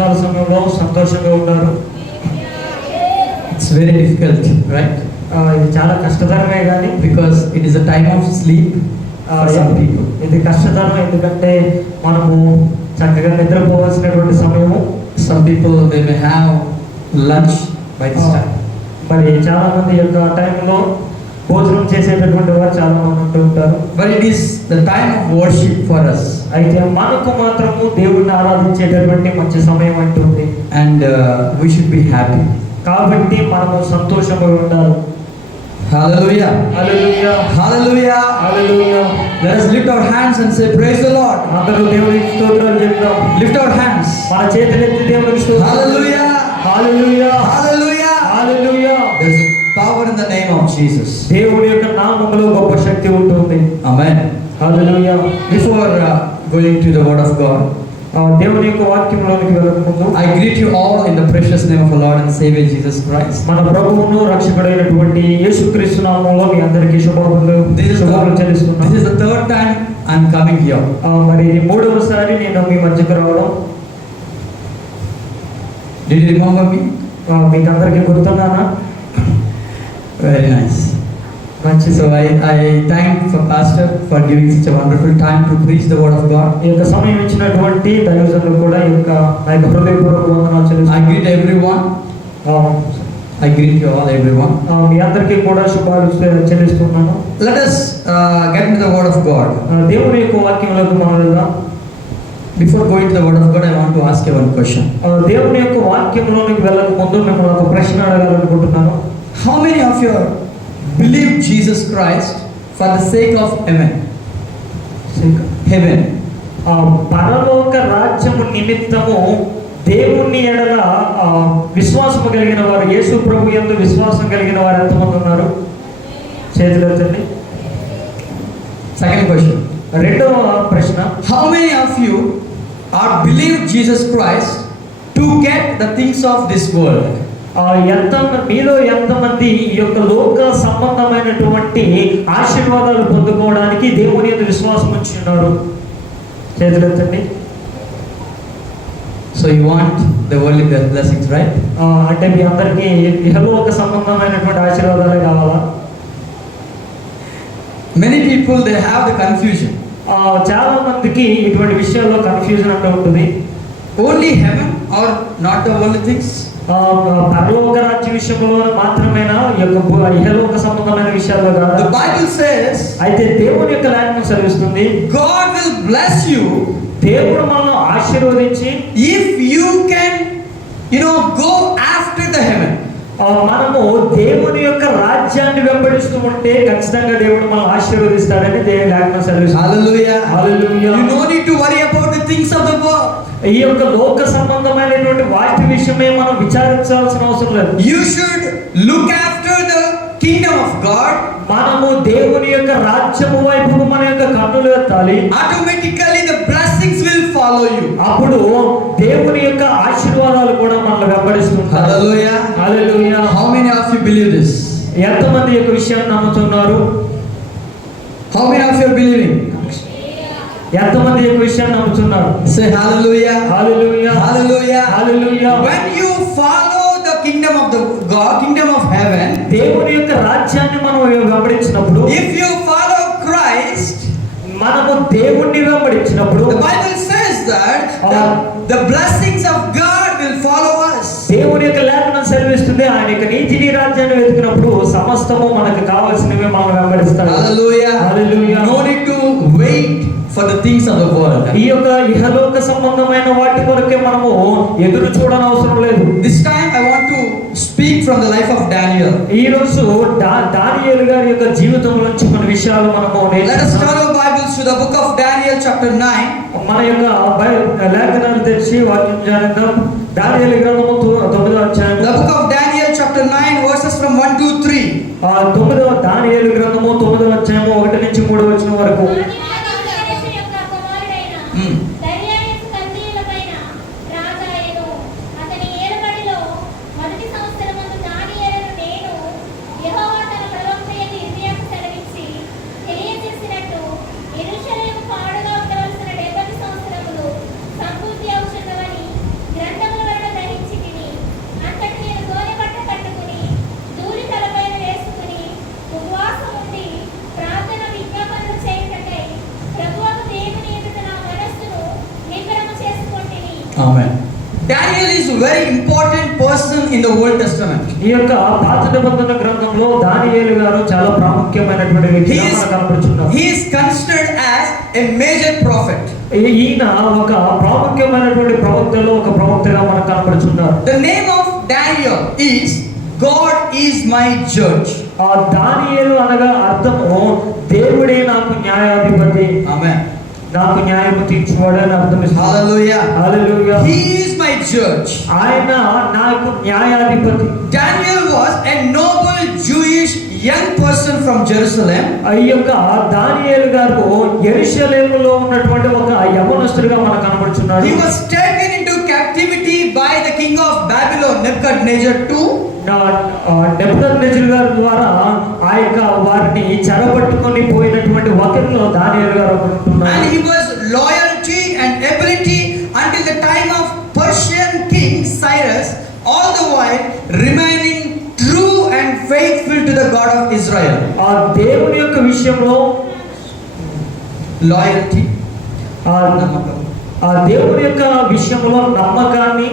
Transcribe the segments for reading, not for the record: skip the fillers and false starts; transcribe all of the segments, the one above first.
సాయంకాల సమయంలో సంతోషంగా ఉన్నారు. It's very difficult, right? ఇది చాలా కష్టతరమే కానీ, Because it is a time of sleep for some people. ఇది కష్టతరం ఎందుకంటే మనము చక్కగా నిద్రపోవాల్సినటువంటి సమయము. Some people, they may have lunch by this time. మరి చాలా మంది యొక్క టైంలో భోజనం చేసేటటువంటి వారు చాలా మంది ఉంటూ ఉంటారు. But it is the time of worship for us. అయితే మనకు మాత్రము దేవుణ్ణి ఆరాధించేటటువంటి మంచి సమయం అంటుంది. And we should be happy. కాబట్టి మనము సంతోషంగా ఉండాలి. Hallelujah. Hallelujah, Hallelujah. Hallelujah. Let us lift our hands and say, praise the Lord. అందరూ దేవునికి స్తోత్రాలు చెప్తాం. Lift our hands. మన చేతులెత్తి దేవునికి స్తోత్రం. Hallelujah. Hallelujah, Hallelujah. Hallelujah. There is power in the name of Jesus. దేవుని యొక్క నామములో గొప్ప శక్తి ఉంటుంది. Amen. Hallelujah. Before going to the word of God, దేవుని యొక్క వాక్యంలోనికి వెళ్ళకముందు I greet you all in the precious name of our Lord and Savior Jesus Christ. మన ప్రభువును రక్షకుడైనటువంటి యేసుక్రీస్తు నామములో మీ అందరికీ శుభములు చెల్లిస్తున్నాను. This is the third time I'm coming here. మరి మూడవసారి నేను మీ మధ్యకు రావడం. Did you remember me? మీకు అందరికీ గుర్తున్నానా? Very nice. మంచిది. So I thank for Pastor for giving such a wonderful time to preach the word of God. ఈ యొక్క సమయం ఇచ్చినటువంటి దైవజనులు కూడా ఈ యొక్క నా యొక్క హృదయపూర్వక వందనాలు చెల్లిస్తున్నాను. I greet everyone. I greet you all, everyone. మీ అందరికీ కూడా శుభాలు చెల్లిస్తున్నాను. Let us get into the word of God. దేవుని యొక్క వాక్యంలోకి మనం వెళ్దాం. Before going to the word of God, I want to ask you one question. దేవుని యొక్క వాక్యంలోనికి వెళ్ళక ముందు మిమ్మల్ని ఒక ప్రశ్న అడగాలనుకుంటున్నాను. How many of you believe Jesus Christ for the sake of heaven? Heaven. పరలోక రాజ్యము నిమిత్తము దేవుని ఎడల విశ్వాసము కలిగిన వారు, యేసు ప్రభు యందు విశ్వాసం కలిగిన వారు ఎంతమంది ఉన్నారు? చేతులు ఎత్తండి. Second question. రెండవ ప్రశ్న, how many of you are believe Jesus Christ to get the things of this world? మీలో ఎంతమంది ఈ యొక్క లోక సంబంధమైనటువంటి ఆశీర్వాదాలు పొందుకోవడానికి దేవుని యందు విశ్వాసం ఉంచి ఉన్నారు? చేతులు ఎత్తండి. So you want the worldly blessings, right? అంటే మీ అందరికీ ఇహలోక సంబంధమైనటువంటి ఆశీర్వాదాలే కావాలా? Many people, they have the confusion. చాలా మందికి ఇటువంటి విషయాల్లో కన్ఫ్యూజన్ అంటే ఉంటుంది. Only heaven or not the worldly things? పరలోక రాజ్య విషయంలో మాత్రమేనా, ఈ యొక్క ఇహలోక సంబంధమైన విషయాల్లో కాదు? The Bible says, అయితే దేవుని యొక్క లేఖనం సెలవిస్తుంది, God will bless you, దేవుడు మనల్ని ఆశీర్వదించి, if you can, go after the heaven. మనము దేవుని యొక్క రాజ్యాన్ని వెంబడిస్తూ ఉంటే ఖచ్చితంగా దేవుడు మనం ఆశీర్వదిస్తాడని దేవుని లేఖనం సెలవిస్తుంది. Hallelujah. Hallelujah. You no need to worry about the things of the world. ఈ యొక్క లోక సంబంధమైనటువంటి వాటి విషయమే మనం విచారించాల్సిన అవసరం లేదు. You should look after the kingdom of God. మనము దేవుని యొక్క రాజ్యము వైపు మన యొక్క కన్నులు ఎత్తాలి. Automatically the blessings will follow you. అప్పుడు దేవుని యొక్క ఆశీర్వాదాలు కూడా మనల్ని వెంబడిస్తుంటాయి. Hallelujah. Hallelujah. How many of you believe this? ఎంతమంది ఈ యొక్క విషయాన్ని నమ్ముతున్నారు? How many of you are believing? ఎంతమంది ఈ యొక్క విషయాన్ని నమ్ముతున్నారు? Say hallelujah. Hallelujah. Hallelujah. Hallelujah. When you follow the kingdom of the God, kingdom of heaven, దేవుని యొక్క రాజ్యాన్ని మనం వెంబడించినప్పుడు, if you follow Christ, మనము దేవుణ్ణి వెంబడించినప్పుడు, the Bible says that the blessings of God will follow us. దేవుని యొక్క లేఖనం సెలవిస్తుంది, ఆయన యొక్క నీతిని రాజ్యాన్ని వెతికినప్పుడు సమస్తము మనకు కావాల్సినవి మనం వెంబడిస్తాడు. Hallelujah. Hallelujah. No need to wait for the things of the world. ఈ యొక్క ఇహలోక సంబంధమైన వాటి కొరకే మనము ఎదురు చూడని అవసరం లేదు. This time I want to speak from the life of Daniel. ఈ రోజు దానియేలు గారి యొక్క జీవితం నుంచి కొన్ని విషయాలు మనము Let us turn our Bibles to the book of Daniel chapter 9. మన యొక్క లేఖనాలు తెరిచి వాక్యం ధ్యానిద్దాం. దానియేలు గ్రంథము 9వ అధ్యాయం. The book of Daniel chapter 9 verses from 1 to 3. 9వ దానియేలు గ్రంథము 9వ అధ్యాయము 1 నుంచి 3 వచనం వరకు. యెరూషలేము పాడుగా ఉండవలసిన 70 సంవత్సరములు సంపూర్తి అవుతున్నవని గ్రంథము Amen. Daniel is a very important person in the Old Testament. ఈ యొక్క పాత నిబంధన గ్రంథంలో దానియేలు గారు చాలా ప్రాముఖ్యమైనటువంటి వ్యక్తిగా మనకు కనబడుతున్నారు. He is considered as a major prophet. ఈయన ఒక ప్రాముఖ్యమైనటువంటి ప్రవక్తలో ఒక ప్రవక్తగా మనకు కనబడుతున్నారు. The name of Daniel is God is my judge. ఆ దానియేలు అనగా అర్థము దేవుడే నాకు న్యాయాధిపతి. Amen. నాకు న్యాయము తీర్చువాడు అని అర్థం. Hallelujah. Hallelujah. He is my judge. ఆయన నాకు న్యాయాధిపతి. Daniel was a noble Jewish young person from Jerusalem. ఈ యొక్క దానియేలు గారు యెరూషలేములో ఉన్నటువంటి ఒక యవనస్తుడిగా మనకు కనబడుతున్నాడు. He was taken into captivity by the king of Babylon, Nebuchadnezzar II. Nebuchadnezzar గారి ద్వారా ఆ యొక్క వారిని చెరపట్టుకొని పోయినటువంటి ఒకరిలో దానియేలు గారు ఉంటున్నారు. And he was loyalty and ability until the time of Persian king Cyrus, all the while remaining true and faithful to the God of Israel. ఆ దేవుని యొక్క విషయంలో Loyalty, ఆ దేవుని యొక్క విషయంలో నమ్మకాన్ని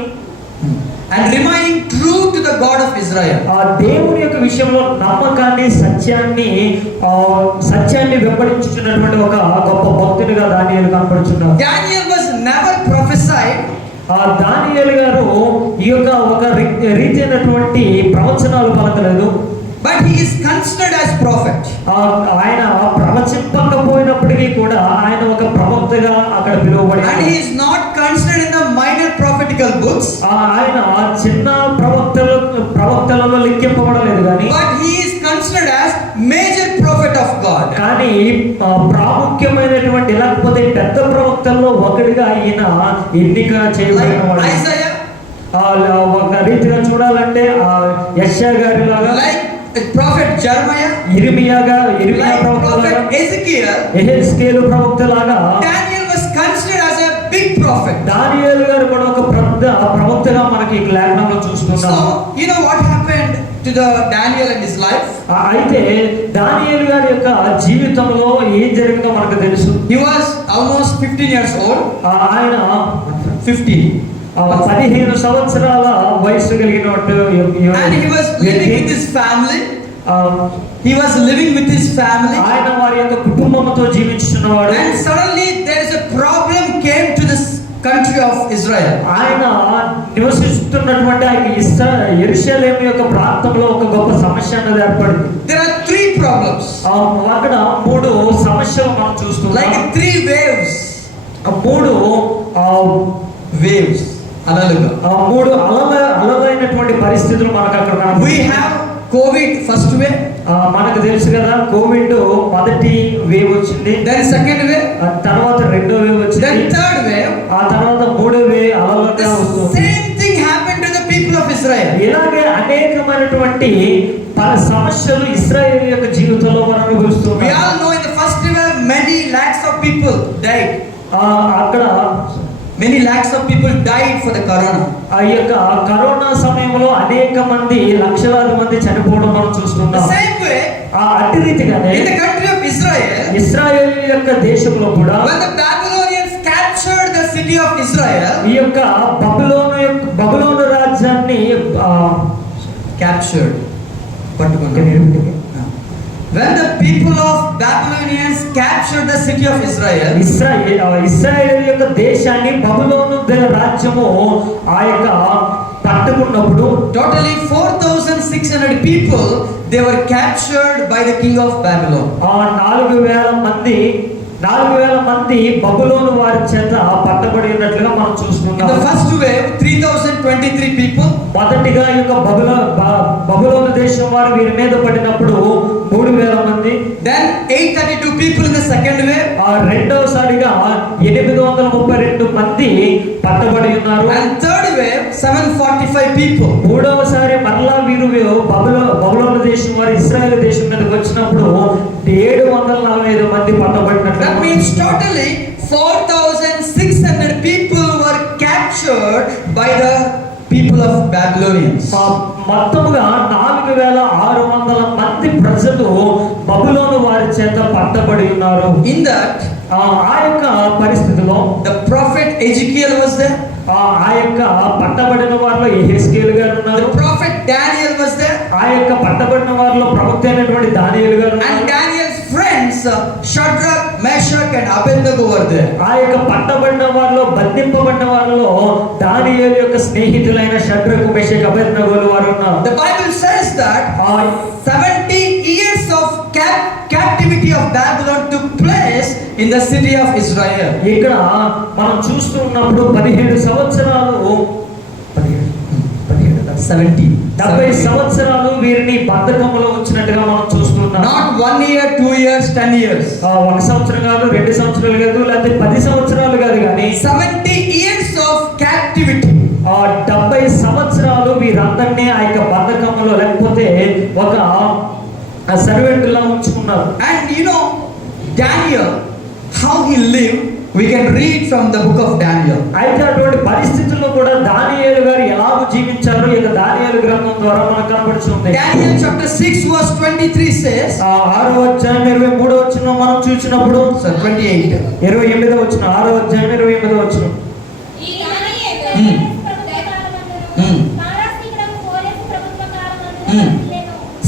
and remaining true to the God of Israel. ఆ దేవుని యొక్క విషయంలో నమ్మకాన్ని సత్యాన్ని వెంబడించుచున్నటువంటి ఒక గొప్ప భక్తునిగా దానియేలు కనబడుచున్నారు. Daniel was never prophesied. ఆ దానియేలు గారు ఈ యొక్క ఒక రీతి అయినటువంటి ప్రవచనాలు పలకలేదు. But he is considered as prophet. ఆయన ప్రవచింపకపోయినప్పటికీ కూడా ఆయన ఒక ప్రవక్తగా అక్కడ పిలువబడి, And he is not considered in the minor prophetical books. ఆయన చిన్న ప్రవక్తలలో లెక్కింపబడలేదు కానీ, But he is considered as major prophet of God. కానీ ప్రాముఖ్యమైనటువంటి లేకపోతే పెద్ద ప్రవక్తల్లో ఒకటిగా ఈయన ఎన్నిక చేయబడినవాడు. Like Isaiah, ఒక రీతిగా చూడాలంటే యెషయా గారి లాగా, like prophet Jeremiah, ఇర్మియా like ప్రవక్త లాగా, prophet Ezekiel. యెహెజ్కేలు ప్రవక్త లాగా Daniel was considered as a big prophet. దానియేలు గారు కూడా ఒక ప్రవక్తగా మనకి లేఖనంలో చూస్తున్నాం. So you know what happened to the Daniel in his life? అయితే దానియేలు గారి యొక్క జీవితంలో ఏం జరిగిందో మనకు తెలుసు. He was almost 15 years old. ఆయన 15. 15 సంవత్సరాల వయసు కలిగినట్టు, And he was living with his family. He was living with his family. ఆయన వారి యొక్క కుటుంబంతో జీవించుచున్నవాడు. And suddenly there is a problem came to this country of Israel. ఆయన నివసిస్తున్నటువంటి యెరూషలేము యొక్క ప్రాంతంలో ఒక గొప్ప సమస్య అనేది ఏర్పడింది. There are 3 problems. అక్కడ 3 సమస్యలు మనం చూస్తున్నాం. Like 3 waves. 3 waves. Hallelujah. 3 అలలైనటువంటి పరిస్థితులు మనకు అక్కడ We have COVID first wave. మనకు తెలుసు కదా, కోవిడ్ మొదటి వేవ్ వచ్చింది. Then second wave. తర్వాత రెండో వేవ్ వచ్చింది. Then third wave. ఆ తర్వాత మూడో వేవ్ అలలుగా వస్తుంది. Same thing happened to the people of Israel. ఇలాగే అనేకమైనటువంటి సమస్యలు ఇశ్రాయేలు యొక్క జీవితంలో మనం అనుభవిస్తున్నాం. We all know in the first wave many lakhs of people died. అక్కడ many lakhs of people died for the corona. ఆ యొక్క కరోనా సమయంలో అనేక మంది, లక్షలాది మంది చనిపోవడం మనం చూస్తున్నాం. The same way, అట్టి రీతిగానే in the country of Israel, ఇశ్రాయేలు యొక్క దేశంలో కూడా when the Babylonians captured the city of Israel, ఈ యొక్క బబులోను రాజ్యాన్ని captured. When the people of Babylonians captured the city of Israel, ఇశ్రాయేలు యొక్క దేశాన్ని బబులోను రాజ్యము ఆ యొక్క పట్టుకున్నప్పుడు totally 4,600 people they were captured by the king of Babylon. 4,000 మంది బబులోను వారి చేత పట్టబడి ఉన్నట్లుగా మనం చూస్తున్నాం. In the first wave 3,023 people. మొదటిగా ఈ యొక్క బబులోను దేశం వారు వీరి మీద పడినప్పుడు 3,000 మంది. Then 832 people in the second wave. రెండవసారిగా 832 మంది పట్టబడి ఉన్నారు. And third wave 745 people. మూడవసారి మరలా వీరు బబులోను దేశం వారు ఇశ్రాయేలు దేశం మీదకి వచ్చినప్పుడు 745 మంది పట్టబడినట్లు. That means totally 4,600 people were captured by the people of Babylonians. మొత్తముగా 4,600 మంది ప్రజలు బబులోను వారి చేత పట్టబడి ఉన్నారు. In that ఆ యొక్క పరిస్థితిలో the prophet Ezekiel was there, ఆ యొక్క పట్టబడిన వారిలో యెహెజ్కేలు గారు the ఉన్నారు, prophet Daniel was there, ఆ యొక్క పట్టబడిన వారిలో ప్రవక్త అయినటువంటి దానియేలు గారు and ఉన్నారు. Daniel's friends Shadrach, Meshach and Abednego were there. ఆ యొక్క పట్టబడిన వారిలో బంధింపబడిన వారిలో దానియేలు యొక్క స్నేహితులైన షడ్రకు మెషక్ అబేద్నెగోలు వారు ఉన్నారు. The Bible says that ఆ 70 years of captivity of Babylon took place in the city of Israel. ఇక్కడ మనం చూస్తూ ఉన్నప్పుడు 17 సంవత్సరాలు 70 సంవత్సరాలు వీరిని బంధకములో ఉంచినట్టుగా మనం చూస్తున్నాం. Not 1 year, 2 years, 10 years. ఒక సంవత్సరం కాదు, 2 సంవత్సరాలు కాదు, లేకపోతే 10 సంవత్సరాలు కాదు, కానీ 70 years of captivity. 70 సంవత్సరాలు వీరందరినీ ఆ యొక్క బంధకములో లేకపోతే ఒక సర్వెంట్లా ఉంచుకున్నారు. And you know Daniel, how he lived, we can read from the book of Daniel. అయితే అటువంటి పరిస్థితుల్లో కూడా దానియేలు గారు ఎలాగో జీవించారో ఈ యొక్క దానియేలు గ్రంథం ద్వారా మనకు కనబడుతుంది. Daniel chapter 6 verse 23 says, 6వ అధ్యాయం 23వ వచనం మనం చూసినప్పుడు, 28. 28వ వచనం, 6వ అధ్యాయం 28వ వచనం. ఈ దానియేలు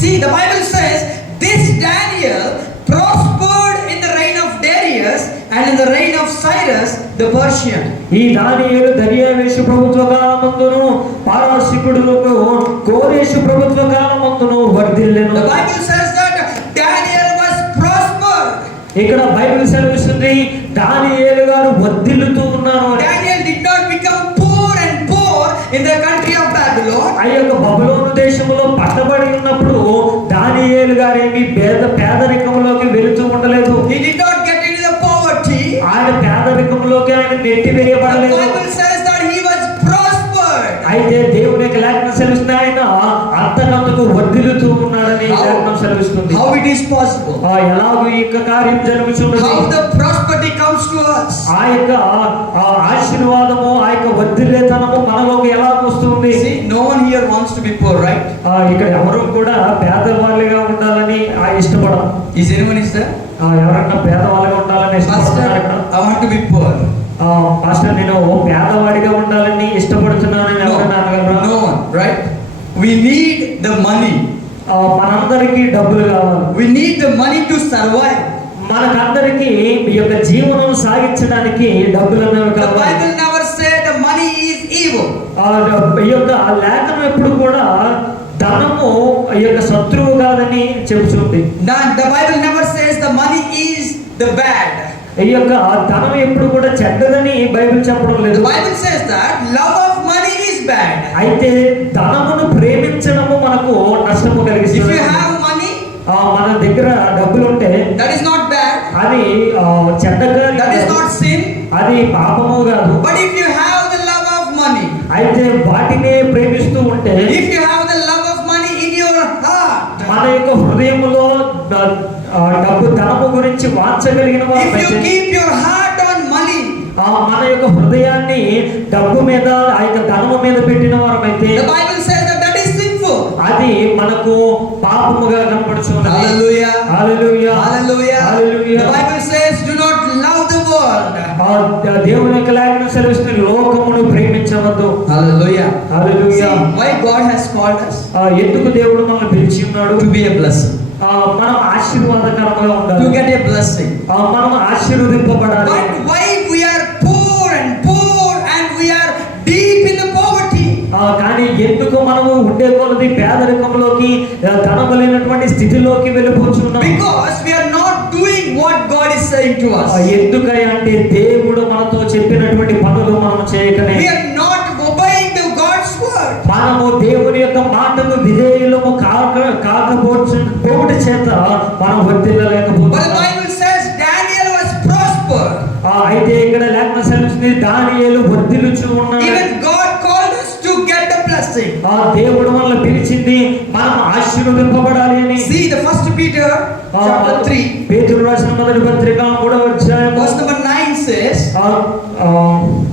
See, the Bible says this Daniel prospered in the reign of Darius and in the reign of Cyrus the Persian. ఈ దానియేలు దర్యావేషు ప్రభుత్వ కాలమందును పారసీకుడులకు కోరేషు ప్రభుత్వ కాలమందును వర్ధిల్లెను. The Bible says that Daniel was prospered. ఇక్కడ బైబిల్ సెలవిస్తుంది దానియేలు గారు వర్ధిల్లుతూ ఉన్నారు. Daniel did not become poor and poor in the country of Babylon. ఆ యొక్క బబులోను దేశంలో పట్టబడి ఉన్నప్పుడు దానియేలు గారు ఏమి పేదరికంలోకి వెళుతూ ఉండలేదు. He did not get into the poverty. ఆయన పేదరికంలోకి ఆయన నెట్టి The వేయబడలేదు. Bible says that he was prospered. అయితే దేవుని యొక్క లేఖనం సెలవిస్తుంది ఆయన అంతకంతకు వర్ధిల్లుతూ ఉన్నాడని లేఖనం సెలవిస్తుంది. How it is possible? ఎలాగో ఈ యొక్క కార్యం జరుగుతున్నది, How the prosperity comes to us? ఆ యొక్క ఆశీర్వాదము, ఆ యొక్క వర్ధిల్లేతనము మనలోకి ఎలా వస్తుంది? See, no one here wants to be poor, right? ఇక్కడ ఎవరు కూడా పేదవాళ్ళుగా ఉండాలని ఇష్టపడం. Is anyone is there? ఎవరన్నా పేదవాళ్ళగా ఉండాలని ఇష్టపడుతున్నారు ఇక్కడ? I want to be poor. Pastor నేను పేదవాడిగా ఉండాలని ఇష్టపడుతున్నానని ఎవరన్నా అనగలరా? No one, right? We need the money. మనందరికీ డబ్బులు కావాలి. We need the money to survive. మనకందరికి ఈ యొక్క జీవనం సాగించడానికి డబ్బులు అనేవి The కావాలి. Bible never said the money is evil. ఈ యొక్క లేఖనం ఎప్పుడు కూడా ధనము ఈ యొక్క శత్రువు కాదని చెబుతుంది. The Bible never says the money is the bad. ఈ యొక్క ధనం ఎప్పుడు కూడా చెడ్డదని బైబిల్ చెప్పడం The లేదు. Bible says that love of money is bad. అయితే ధనమును ప్రేమించడము మనకు నష్టము If కలిగిస్తుంది. you have money, మన దగ్గర డబ్బులు ఉంటే that is not bad. అది చెడ్డగా, That is not sin. అది పాపము కాదు. But if you have the love of money, అయితే వాటినే ప్రేమిస్తూ ఉంటే, if you have the love of money in your heart, మన యొక్క హృదయంలో డబ్బు ధనము గురించి వాంచగలిగిన if you వారు keep your heart on money, మన యొక్క హృదయాన్ని డబ్బు మీద, ఆ యొక్క ధనము మీద పెట్టిన వారమైతే the Bible says that that is sinful. అది మనకు పాపముగా కనపడుచున్నది. Hallelujah. Hallelujah. Hallelujah. Hallelujah. The Bible says do not love the world. దేవుని యొక్క లేఖనం సెలవిస్తుంది లోకమును ప్రేమించవద్దు. Hallelujah. Hallelujah. See, why God has called us? ఎందుకు దేవుడు మనల్ని పిలిచి ఉన్నాడు? To be a blessing. మనం ఆశీర్వాదకరంగా ఉండాలి. To get a blessing. మనం ఆశీర్వదింపబడాలి. But why we are poor and we are deep in the poverty? కానీ ఎందుకు మనము ఉండే కొలది పేదరికంలోకి, ధనము లేనటువంటి స్థితిలోకి వెళ్ళిపోతున్నాం? Because we are not doing what God is saying to us. ఎందుకని అంటే దేవుడు మనతో చెప్పినటువంటి పనులు మనం చేయకనే. We are not obeying the God's word. మనము దేవుని యొక్క మాటకు విధేయులము కాకపోవడం చేత మనం But the వర్ధిల్లలేకపోతున్నాం. Bible says Daniel was prospered. అయితే ఇక్కడ లేఖనం సెలవిస్తుంది దానియేలు వర్ధిల్లుచు ఉన్నాడు. Even God called us to get the blessing. దేవుడు మనల్ని పిలిచింది మనం ఆశీర్వదింపబడాలి అని. See the first Peter chapter 3 పేతురు రాసిన మొదటి పత్రిక 3వ అధ్యాయం verse number 9 says,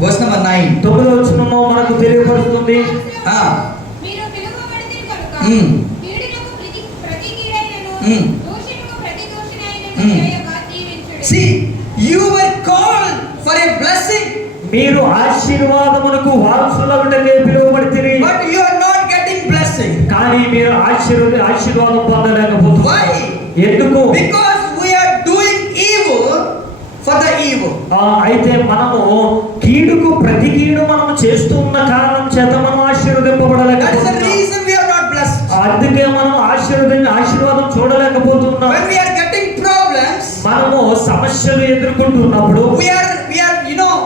verse number 9. 9వ వచనము మనకు తెలియపరుస్తుంది. మీరు పిలువబడితే కనుక Hmm. కీడునకు ప్రతి కీడైనను Hmm. దోషముకు ప్రతి దోషినైనను చేయగా దీవించుడి. See, you were ఆశీర్వాదమునకు వారసులగుటకే పిలువబడితిరి. But you are not getting blessing. కానీ మీరు ఆశీర్వాదం పొందలేకపోతున్నారు. Why? ఎందుకు? Because we are doing evil for the evil. అయితే మనము కీడుకు ప్రతి కీడు మనము చేస్తూ ఉన్న కారణం చేత మనం That is the ఆశీర్వదింపబడలేకపోతున్నాం. reason we are not blessed. అందుకే మనం ఆశీర్వాదం చూడలేకపోతున్నాం. When we are getting problems, మనము సమస్యలు ఎదుర్కొంటున్నప్పుడు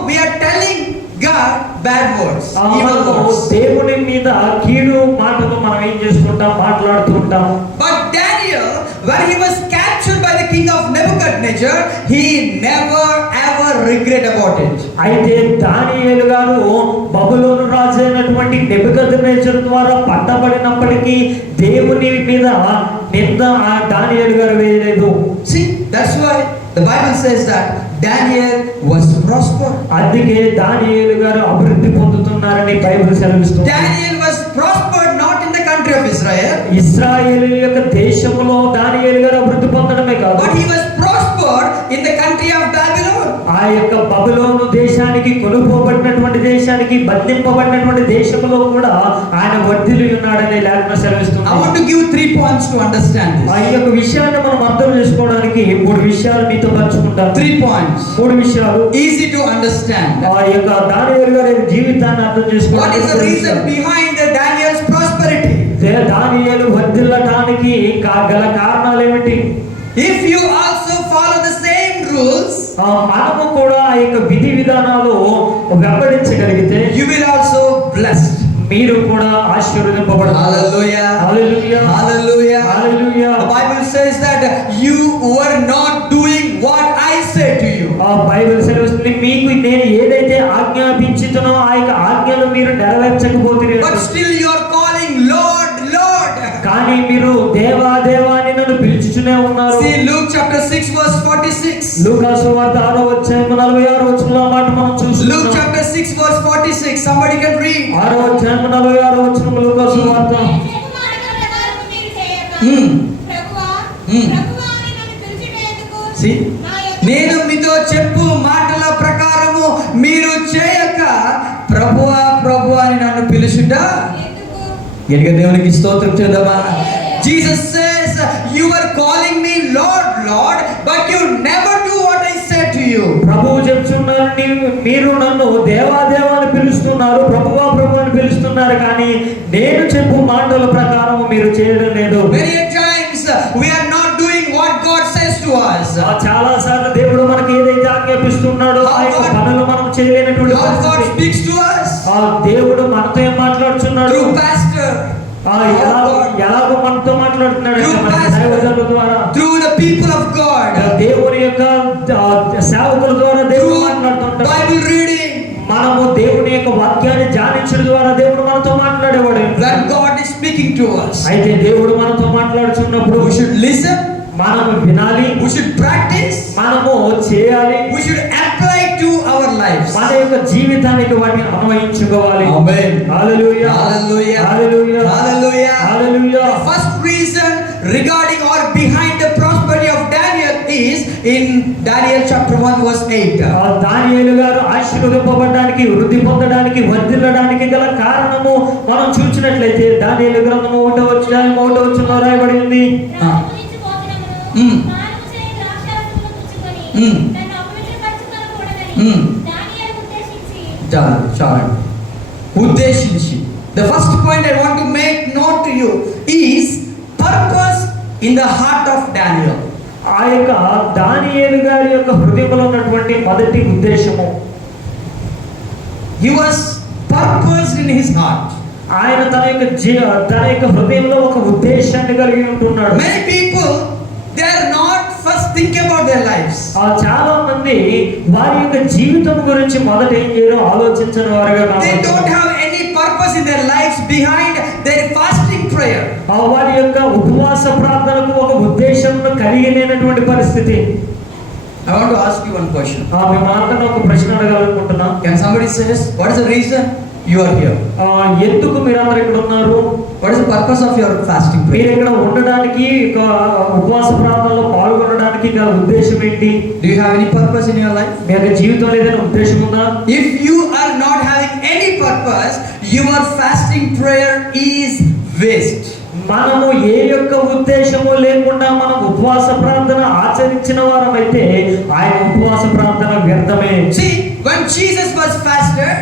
we are telling God bad words, evil మనము words. దేవుని మీద కీడు మాటలు మనం ఏం చేసుకుంటాం, మాట్లాడుతూ ఉంటాం. But Daniel, when he was captured by the king of Nebuchadnezzar, he never ever regret about it. అయితే దానియేలు గారు బబులోను రాజు అయినటువంటి నెబుకద్నెజరు ద్వారా పట్టబడినప్పటికీ దేవుని మీద నింద దానియేలు గారు వేయలేదు. See, that's why the Bible says that Daniel was prosper. అందుకే దానియేలు గారు అభివృద్ధి పొందుతున్నారని బైబిల్ సెలవిస్తుంది. Daniel was prospered not in the country of Israel, ఇశ్రాయేలు యొక్క దేశములో దానియేలు గారు అభివృద్ధి పొందడమే కాదు, but he was prospered in the country of Babylon. ఆ యొక్క బబులోను దేశానికి కొనుక్కోబడినటువంటి దేశానికి బంధింపబడినటువంటి దేశంలో కూడా ఆయన వర్ధిల్లి ఉన్నాడని లేఖనం సెలవిస్తుంది. I want to give 3 points to understand ఆ this. యొక్క విషయాన్ని మనం అర్థం చేసుకోవడానికి 3 విషయాలు మీతో పంచుకుంటాం. 3 points. 3 విషయాలు Easy to understand. ఆ యొక్క దానియేలు గారి జీవితాన్ని అర్థం What is the reason చేసుకోవడానికి behind Daniel's prosperity? దానియేలు వర్ధిల్లటానికి గల కారణాలు ఏమిటి? If you also follow the same rules, మనము కూడా ఆ యొక్క విధి విధానాలు వెంబడించగలిగితే you will also blessed. మీరు కూడా ఆశీర్వదింపబడతారు. Hallelujah. Hallelujah. Hallelujah. Hallelujah. The Bible says that you were not doing what I said to you. ఆ బైబిల్ సెలవిస్తుంది, మీకు నేను ఏదైతే ఆజ్ఞాపించుతునో ఆ యొక్క ఆజ్ఞలు మీరు నెరవేర్చకపోతే But still you are calling Lord, Lord. కానీ మీరు దేవా దేవా అని నన్ను పిలుచుచునే ఉన్నారు. See Luke chapter 6 verse 46. లూకా సువార్త 6వ అధ్యాయం 46వ వచనంలో మాట మనం Luke చూస్తున్నాం. chapter 6 verse 46. Somebody can read. 6వ అధ్యాయం 46వ వచనం లూకా సువార్త. చెప్పు మాటల ప్రకారము మీరు చేయక, ప్రభువా, ప్రభువా అని నన్ను పిలుచుట ఎందుకు? See, నా యొక్క నేను మీతో చెప్పు మాటల ప్రకారము మీరు చేయక ప్రభువా ప్రభు అని నన్ను పిలుచుట ఎందుకు? గట్టిగా దేవునికి స్తోత్రం చేద్దామా? Jesus says you are calling me Lord, Lord, but you never do what I said to you. ప్రభువు చెప్తున్నారు, మీరు నన్ను దేవా దేవా అని పిలుస్తున్నారు, ప్రభువా ప్రభు అని పిలుస్తున్నారు, కానీ నేను చెప్పు మాటల ప్రకారం మీరు చేయడం లేదు. Many a times we are not doing what God says to us. చాలా సార్లు దేవుడు మనకి ఏదైతే ఆజ్ఞాపిస్తున్నాడో ఆ యొక్క పనులు మనం చేయలేనటువంటి How God పరిస్థితి. speaks to us ఆ దేవుడు మనతో ఏం మాట్లాడుతున్నాడు? through pastor, ఎలాగో మనతో మాట్లాడుతున్నాడు అంటే మన దైవజనుల ద్వారా, through the people of God, దేవుని యొక్క సేవకుల ద్వారా దేవుడు through మాట్లాడుతుంటాడు. Bible reading. మనము దేవుని యొక్క వాక్యాన్ని ధ్యానించడం ద్వారా దేవుడు మనతో మాట్లాడేవాడు. When God is speaking to us, అయితే దేవుడు మనతో మాట్లాడుతున్నప్పుడు we should listen, మనము వినాలి, we should practice, మనము చేయాలి, we should apply to our lives. మన యొక్క జీవితానికి వాటిని అన్వయించుకోవాలి. Amen. Hallelujah. Hallelujah. Hallelujah. Hallelujah. Hallelujah. The first reason regarding or behind the prosperity of Daniel is in Daniel chapter 1 verse 8. దానియేలు గారు ఆశీర్వదింపబడడానికి, వృద్ధి పొందడానికి, వర్ధిల్లడానికి గల కారణము మనం చూసినట్లయితే దానియేలు గ్రంథము 1వ వచనంలో రాయబడి ఉంది. రాజు గురించి భోజనమును, పానము చేయ ద్రాక్షారసమును పుచ్చుకొని, తన్ను అపవిత్రపరచుకొనకూడదని దానియేలు ఉద్దేశించి. Uddeshinchi. The first point I want to make note to you is purpose in the heart of Daniel. ఆ యొక్క దానియేలు గారి యొక్క హృదయంలో ఉన్నటువంటి మొదటి ఉద్దేశము, He was purposed in his heart. ఆయన తన యొక్క హృదయంలో ఒక ఉద్దేశాన్ని కలిగి ఉంటున్నాడు. Many people, they are not first thinking about their lives. చాలా మంది వారి యొక్క జీవితం గురించి మొదట ఏం చేయడం ఆలోచించని వారుగా They don't కనబడుతున్నారు. have any purpose in their lives behind their fasting prayer. వారి యొక్క ఉపవాస ప్రార్థనకు ఒక ఉద్దేశం కలిగి లేనటువంటి పరిస్థితి. I want to ask you one question. మేము అందరం ఒక ప్రశ్న అడగాలనుకుంటున్నా. Can somebody say, what is the reason you are here? ఎందుకు మీరందరూ ఇక్కడ ఉన్నారు? What is the purpose of your fasting prayer? మీరు ఇక్కడ ఉండడానికి, ఉపవాస ప్రార్థనలో పాల్గొనడానికి గల ఉద్దేశం ఏంటి? Do you have any purpose in your life? మీ యొక్క జీవితంలో ఏదైనా ఉద్దేశం ఉందా? If you are not having purpose, your fasting prayer is waste. మనము ఏ యొక్క ఉద్దేశము లేకుండా మనం ఉపవాస ప్రార్థన ఆచరించిన వారమైతే ఆయన ఉపవాస ప్రార్థన వ్యర్థమే. See, when Jesus was fasted,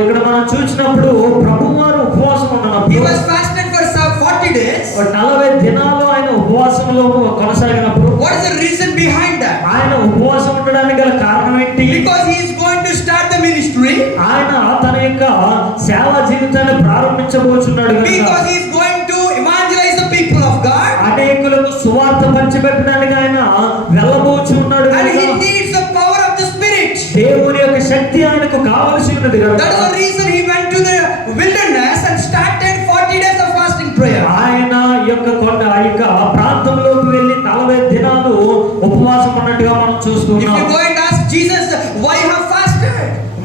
ఇక్కడ మనం చూసినప్పుడు ప్రభువారు ఉపవాసం he ఉన్నప్పుడు was fasted for 40 days. 40 దినాలు ఆయన ఉపవాసంలో కొనసాగినప్పుడు What is the reason behind that? ఆయన ఉపవాసం ఉండడానికి గల కారణం ఏంటి? Because he is going to start the ministry. ఆయన తన యొక్క సేవా జీవితాన్ని ప్రారంభించబోతున్నాడు కనుక, Because he is going to evangelize the people of God. అనేకులకు సువార్త పంచిపెట్టడానికి ఆయన వెళ్ళబోచున్నాడు And he కనుక, needs the power of the Spirit. దేవుని యొక్క శక్తి ఆయనకు కావలసి ఉన్నది That కనుక, is the reason he went to the wilderness and started 40 days of fasting prayer. ఆయన యొక్క ఆ యొక్క ప్రాంతంలోకి వెళ్ళి 40 దినాలు ఉపవాసం ఉన్నట్టుగా మనం If చూస్తున్నాం. you go and ask Jesus, why you have fasted?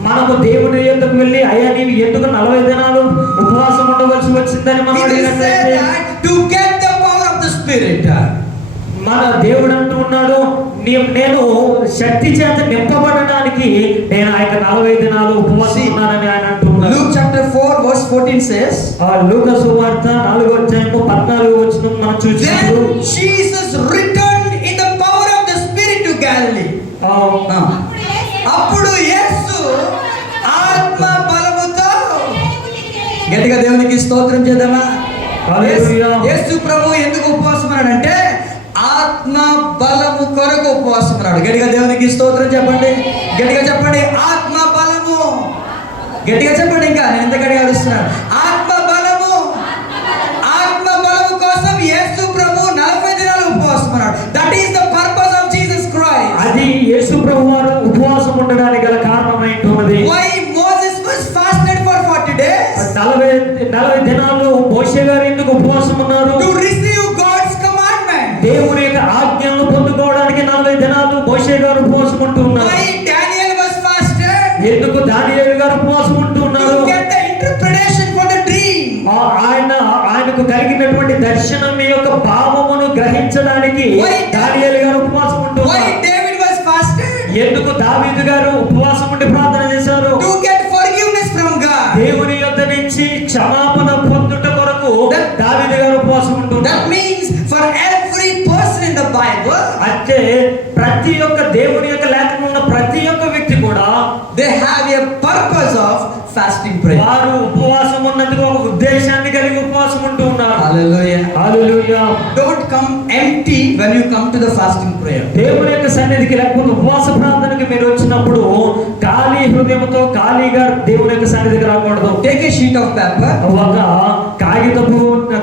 మనము దేవుని యొద్దకు వెళ్ళి అయ్యా నీవు ఎందుకు 40 దినాలు ఉపవాసం ఉండవలసి వచ్చిందని మనం He will say అడిగినట్లయితే, that to get the power of the Spirit. మన దేవుడు అంటూ ఉన్నాడు, నేను శక్తి చేత నింపబడడానికి నేను ఆ యొక్క 40 దినాలు ఉపవాసం ఉన్నానని ఆయన అంటున్నాడు. Luke chapter 4 verse 14 says, లూకా సువార్త 4:14 మనం చూసినప్పుడు, then Jesus returned in the power of the Spirit to Galilee. అప్పుడు యేసు ఆత్మ బలముతో, గట్టిగా దేవునికి స్తోత్రం చేద్దామా? హల్లెలూయా. యేసు ప్రభు ఎందుకు ఉపవాసం అన్నాడంటే ఆత్మ బలము కొరకు ఉపవాసం అన్నాడు. గట్టిగా దేవునికి స్తోత్రం చెప్పండి. గట్టిగా చెప్పండి, ఆత్మ బలము. గట్టిగా చెప్పండి, ఇంకా నేను ఎంత గట్టిగా అడుస్తున్నాను. ఆత్మ బలము. ఆత్మ బలము కోసం యేసు ప్రభు 40 దినాలు ఉపవాసం అన్నాడు. That is the purpose of Jesus Christ. అది యేసు ప్రభువారు ఉపవాసం ఉండడానికి గల కారణమైనది. Why Moses was fasted for 40 days? 40 దినాలు మోషే గారు ఎందుకు ఉపవాసం ఉన్నారు? To receive God's commandment. దేవుని యొక్క ఆజ్ఞలను పొందుకోవడానికి 40 దినాలు మోషే గారు ఉపవాసం ఉంటూ ఉన్నారు. Why Daniel was fasted? ఎందుకు దానియేలు గారు ఉపవాసం ఉంటూ ఉన్నారు? To get the interpretation for the dream. ఆయనకు కలిగినటువంటి దర్శనం యొక్క భావమును గ్రహించడానికి దానియేలు గారు ఉపవాసం ఉంటూ Why ఉన్నారు. David was fasted? ఎందుకు దావీదు గారు ఉపవాసం ఉండి ప్రార్థన చేశారు? To get forgiveness from God. దేవుని యొద్ద నుంచి క్షమాపణ పొందుట కొరకు దావీదు గారు ఉపవాసం ఉంటూ That ఉన్నారు. means for every person in the Bible, అంటే ప్రతి ఒక్క దేవుని యొక్క లేఖనంలో ఉన్న ప్రతి ఒక్క వ్యక్తి కూడా they have a purpose of fasting prayer. వారు ఉపవాసం ఉన్నందుకు ఒక ఉద్దేశాన్ని కలిగి ఉపవాసం ఉంటూ ఉన్నారు. Hallelujah. Hallelujah. Don't come empty when you come to the fasting prayer. దేవుని యొక్క సన్నిధికి లేకపోతే ఉపవాస ప్రార్థనకి మీరు వచ్చినప్పుడు ఖాళీ హృదయంతో ఖాళీగా దేవుని యొక్క సన్నిధికి రాకూడదు. Take a sheet of paper ఒక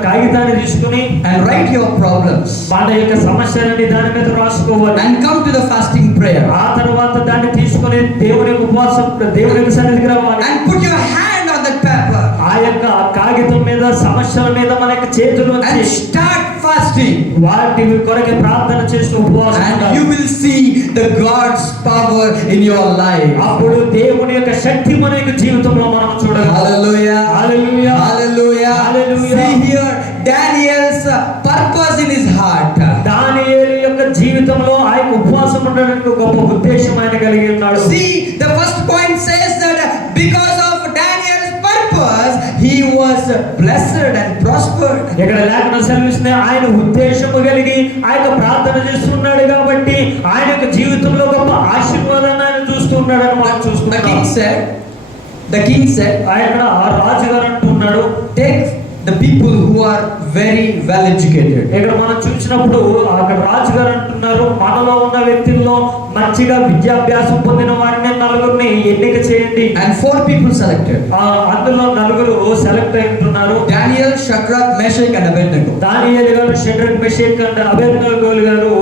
కాగితాన్ని తీసుకుని and write your problems మన యొక్క సమస్యలని దాని మీద రాసుకోవాలి. and come to the fasting prayer ఆ తర్వాత దాన్ని తీసుకొని దేవుని యొక్క సన్నిధికి రావాలి. and put your hand on that paper ఆ యొక్క కాగితం మీద సమస్యల మీద మన యొక్క చేతులు and వచ్చి start fasting, వాటి కొరకు ప్రార్థన చేస్తూ ఉపవాసం and ఉండాలి. you will see the God's power in your life. అప్పుడు దేవుని యొక్క శక్తి మన యొక్క జీవితంలో మనం చూడగలం. Hallelujah. Hallelujah. Hallelujah. Hallelujah. See here Daniel's purpose in his heart. దానియేలు యొక్క జీవితంలో ఆయన ఉపవాసం ఉండడానికి గొప్ప ఉద్దేశం ఆయన కలిగి ఉన్నాడు. See, the first point says that because of Daniel's purpose he was blessed and prospered. ఇక్కడ లేఖనం సెలవిస్తుంది ఆయన ఉద్దేశము కలిగి ఆయన ప్రార్థన చేస్తున్నాడు కాబట్టి ఆయన యొక్క జీవితంలో గొప్ప ఆశీర్వాదాన్ని ఆయన చూస్తున్నాడని మనం చూస్తున్నాం. The king said, ఆయన రాజు గారు అంటున్నాడు, take the people who are very well educated. ఇక్కడ మనం చూసినప్పుడు అక్కడ రాజు గారు అంటున్నారు, మనలో ఉన్న వ్యక్తుల్లో మంచిగా విద్యాభ్యాసం పొందిన వారిని 4 ఎన్నిక చేయండి. And 4 people selected. అందులో 4 select అయింటున్నారు. Daniel, Shadrach, Meshach and Abednego. దానియేలు గారు, షడ్రక్, మెషక్ అండ్ అబేద్నెగో గారు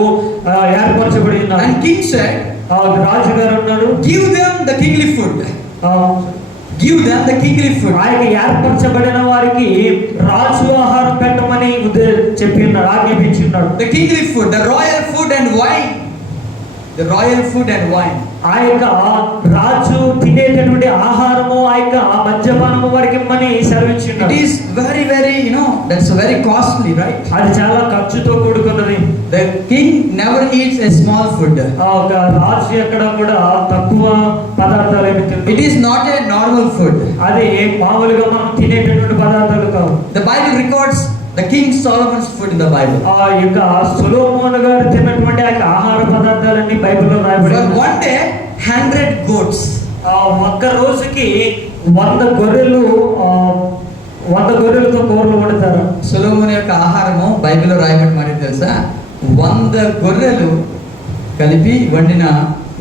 ఏర్పరచబడి ఉన్నారు. And king said, రాజు గారు అన్నాడు, give them the kingly food. Give them the kingly food. ఆయన ఏర్పరచబడిన వారికి రాజు ఆహారం పెట్టమని చెప్పి ఉన్నాడు, ఆజ్ఞాపించి ఉన్నాడు. The kingly food, the royal food and wine. the royal food and wine. ఆ యొక్క రాజు తినేటటువంటి ఆహారము, ఆ యొక్క మద్యపానము వారికి ఇమ్మని It సెలవిచ్చున్నాడు. is very, very, that's very costly, right? అది చాలా ఖర్చుతో కూడుకున్నది. The king never eats a small food. ఆ ఒక రాజు ఎక్కడ కూడా తక్కువ పదార్థాలు ఏమి తినడు. It is not a normal food. అది మామూలుగా మనం తినేటటువంటి పదార్థాలు కావు. The Bible records the King Solomon's food in the Bible. ఆ యొక్క సొలొమోను గారు తిన్నటువంటి ఆ యొక్క ఆహార పదార్థాలన్నీ బైబిల్లో రాయబడి For ఉన్నాయి. one day, 100 goats. ఆ ఒక్క రోజుకి 100 గొర్రెలు 100 గొర్రెలతో కూరలు వండుతారు. సొలొమోను యొక్క ఆహారము బైబిల్లో రాయబడి మరి తెలుసా, 100 గొర్రెలు కలిపి వండిన,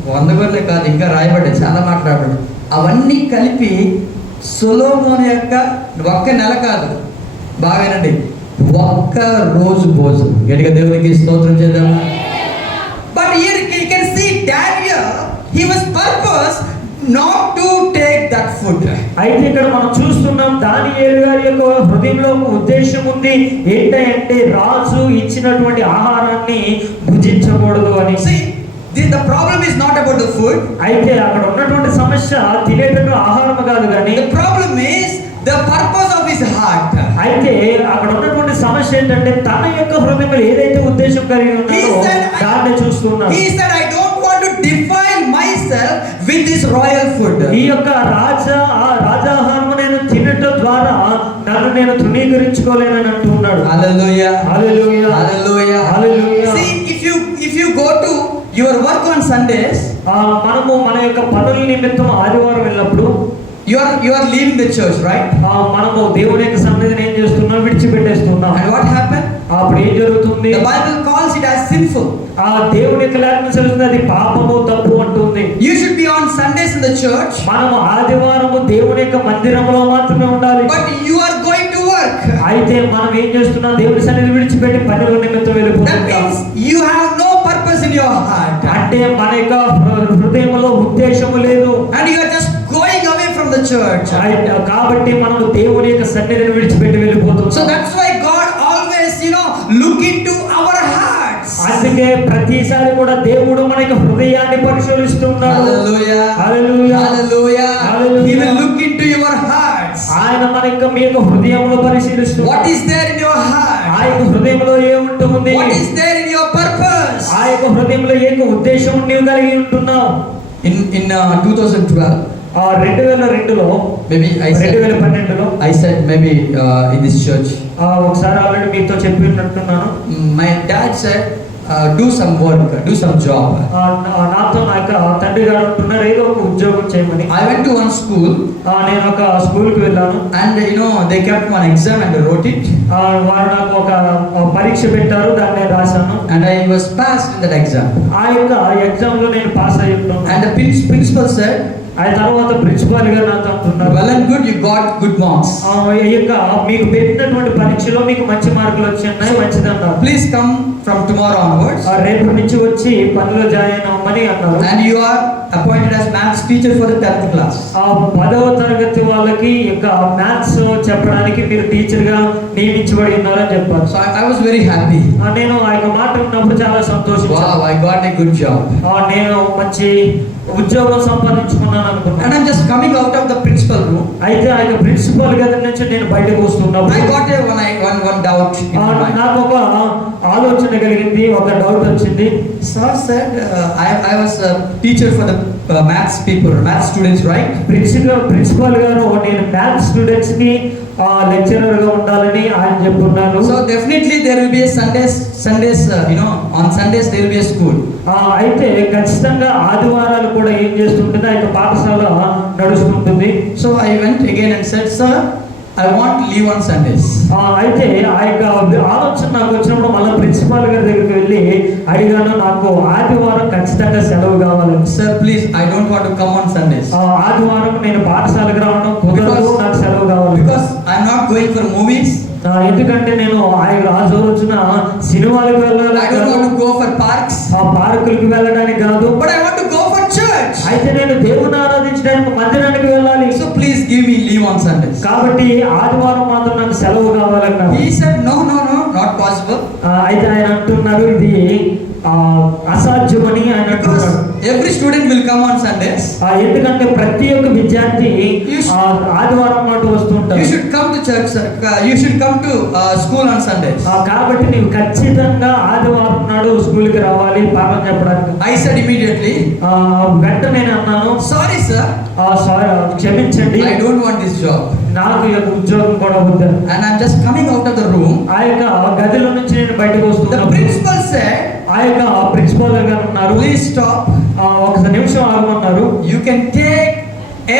100 గొర్రెలు కాదు, ఇంకా రాయబడ్డాయి, చాలా మాట్లాడబడి, అవన్నీ కలిపి సొలొమోను యొక్క ఒక్క నెల కాదు, బాగానండి, ఒక్క రోజు భోజనం. గట్టిగా దేవునికి స్తోత్రం చేద్దామా? But here you can see Daniel, he was purpose not to take that food. అయితే ఇక్కడ మనం చూస్తున్నాం దానియేలు గారి యొక్క హృదయంలో ఒక ఉద్దేశం ఉంది. ఏంటంటే రాజు ఇచ్చినటువంటి ఆహారాన్ని భుజించకూడదు అని. See, the problem is not about the food. అయితే అక్కడ ఉన్నటువంటి సమస్య తినేటటువంటి ఆహారం కాదు కానీ The problem is the purpose of his heart. అయితే అక్కడ ఉన్నటువంటి సమస్య ఏంటంటే తన యొక్క హృదయంలో ఏదైతే ఉద్దేశం కలిగి ఉన్నాడో దాన్ని చూస్తున్నాడు. He said, I don't want to defile myself with this royal food. ఈ యొక్క రాజాహారము నేను తినటం ద్వారా నన్ను నేను తృణీకరించుకోలేనని అంటున్నాడు. Hallelujah. Hallelujah. Hallelujah. Hallelujah. See, if you go to your work on Sundays, మనము మన యొక్క పనుల నిమిత్తం ఆదివారం వెళ్ళినప్పుడు you are leaving the church, right? మనము దేవుని యొక్క సన్నిధిని ఏం చేస్తున్నాం, విడిచిపెట్టేస్తున్నాం. And what happened? అప్పుడు ఏం జరుగుతుంది? The Bible calls it as sinful. దేవుని యొక్క లేఖనం చెబుతుంది అది పాపము, తప్పు అంటుంది. You should be on Sundays in the church, మనము ఆదివారము దేవుని యొక్క మందిరంలో మాత్రమే ఉండాలి. but you are going to work. అయితే మనం ఏం చేస్తున్నాం, దేవుని సన్నిధి విడిచిపెట్టి పనుల నిమిత్తం That వెళ్ళిపోతున్నాం. means you have no purpose in your heart, అంటే మన యొక్క హృదయంలో ఉద్దేశము లేదు. and you are just going away from the church. కాబట్టి మనము దేవుని యొక్క సన్నిధిని విడిచిపెట్టి వెళ్ళిపోతున్నాం. So that's why God always, look into our hearts. అందుకే ప్రతిసారి కూడా దేవుడు మన యొక్క హృదయాన్ని పరిశీలిస్తున్నాడు. Hallelujah. Hallelujah. Hallelujah. Hallelujah. He will look into your hearts. ఆయన మన యొక్క మీ యొక్క హృదయంలో పరిశీలిస్తున్నాడు. What is there in your heart? ఆ యొక్క హృదయంలో ఏముంటుంది? What is there in your purpose? ఆ యొక్క హృదయంలో ఏ యొక్క ఉద్దేశం నీవు కలిగి ఉంటున్నావు? In 2012, 2002లో maybe I said 2012లో maybe in this church, ఒకసారి ఆల్రెడీ మీతో చెప్పినట్టున్నాను. my dad said, do some work, do some job. నాతో నా యొక్క తండ్రి గారు అంటున్నారు ఏదో ఒక ఉద్యోగం చేయమని. I went to one school, నేను ఒక స్కూల్కి వెళ్ళాను. and they kept one exam and I wrote it, వారు నాకు ఒక పరీక్ష పెట్టారు, దాన్ని నేను రాశాను. and I was passed in that exam. ఆ యొక్క ఎగ్జామ్ లో నేను పాస్ అయ్యి ఉన్నాను. And the principal said, ఆ తర్వాత ప్రిన్సిపాల్ గారు నాతో అంటున్నారు, well and good, you got good marks. ఈ యొక్క మీకు పెట్టినటువంటి పరీక్షలో మీకు మంచి మార్కులు వచ్చాయి, మంచిదన్నారు. Please come from tomorrow onwards, రేపు నుంచి వచ్చి పనిలో జాయిన్ అవ్వమని అన్నారు. and you are appointed as maths teacher for the 10th class. 10వ తరగతి వాళ్ళకి యొక్క మ్యాథ్స్ చెప్పడానికి మీరు టీచర్ గా నియమించబడి ఉన్నారని చెప్పారు. So I was very happy. నేను ఆ యొక్క మాట విన్నప్పుడు చాలా సంతోషించాను. Wow, I got a good job. నేను మంచి ఉద్యోగం సంపాదించుకున్నాను అనుకున్నాను. And I'm just coming out of the principal room. అయితే ఆ యొక్క ప్రిన్సిపల్ గది నుంచి నేను బయటకు వస్తున్నప్పుడు I got one doubt in my mind. నాకు ఒక ఆలోచన కలిగింది, ఒక డౌట్ వచ్చింది. Sir said, I was a teacher for the maths students, right? Principal గారు నేను మ్యాథ్స్ స్టూడెంట్స్ కి లెక్చరర్ గా ఉండాలని ఆయన చెప్తున్నాను. So definitely there will be a Sundays, on Sundays there will be a school. అయితే ఖచ్చితంగా ఆదివారాలు కూడా ఏం చేస్తుంటుంది, ఆ యొక్క పాఠశాల నడుస్తుంటుంది. So I went again and said, sir, I want to leave on Sundays. అయితే ఆ యొక్క ఆలోచన నాకు వచ్చినప్పుడు మళ్ళీ ప్రిన్సిపాల్ గారి దగ్గరికి వెళ్ళి అడిగాను, నాకు ఆదివారం ఖచ్చితంగా సెలవు కావాలని. Sir, please, I don't want to come on Sundays. ఆదివారం నేను పాఠశాలకు రావడం కుదరదు, నాకు సెలవు కావాలి. Because I'm not going for movies. ఎందుకంటే నేను ఆ రోజున సినిమాలకు వెళ్ళాలి. I don't want to go for parks. పార్కులకు వెళ్ళడానికి కాదు, but I want to go for church. అయితే నేను దేవుని ఆరాధించడానికి మందిరానికి వెళ్ళాలి. So please give me leave on Sundays. కాబట్టి ఆదివారం మాత్రం నాకు సెలవు కావాలన్నారు. He said, no, not possible. అయితే ఆయన అంటున్నారు, ఇది అసాధ్యమని ఆయన Because అంటున్నాడు. every student will come on Sundays. ఎందుకంటే ప్రతి ఒక్క విద్యార్థి ఆదివారం నాడు వస్తూ You ఉంటారు. should come to church. You should come to school on Sundays. కాబట్టి నీవు ఖచ్చితంగా ఆదివారం నాడు స్కూల్కి రావాలి పాఠం చెప్పడానికి. I said immediately, వెంటనే నేను అన్నాను, sorry sir, సారీ క్షమించండి, I don't want this job. నాకు ఈ యొక్క ఉద్యోగం కూడా వద్దు. And I'm just coming out of the room. ఆ యొక్క గదిలో నుంచి నేను బయటకు The వస్తున్నాను. principal said, ఆ యొక్క ప్రిన్సిపాల్ గారు ఉన్నారు, please stop. ఒక నిమిషం ఆగమన్నారు. You can take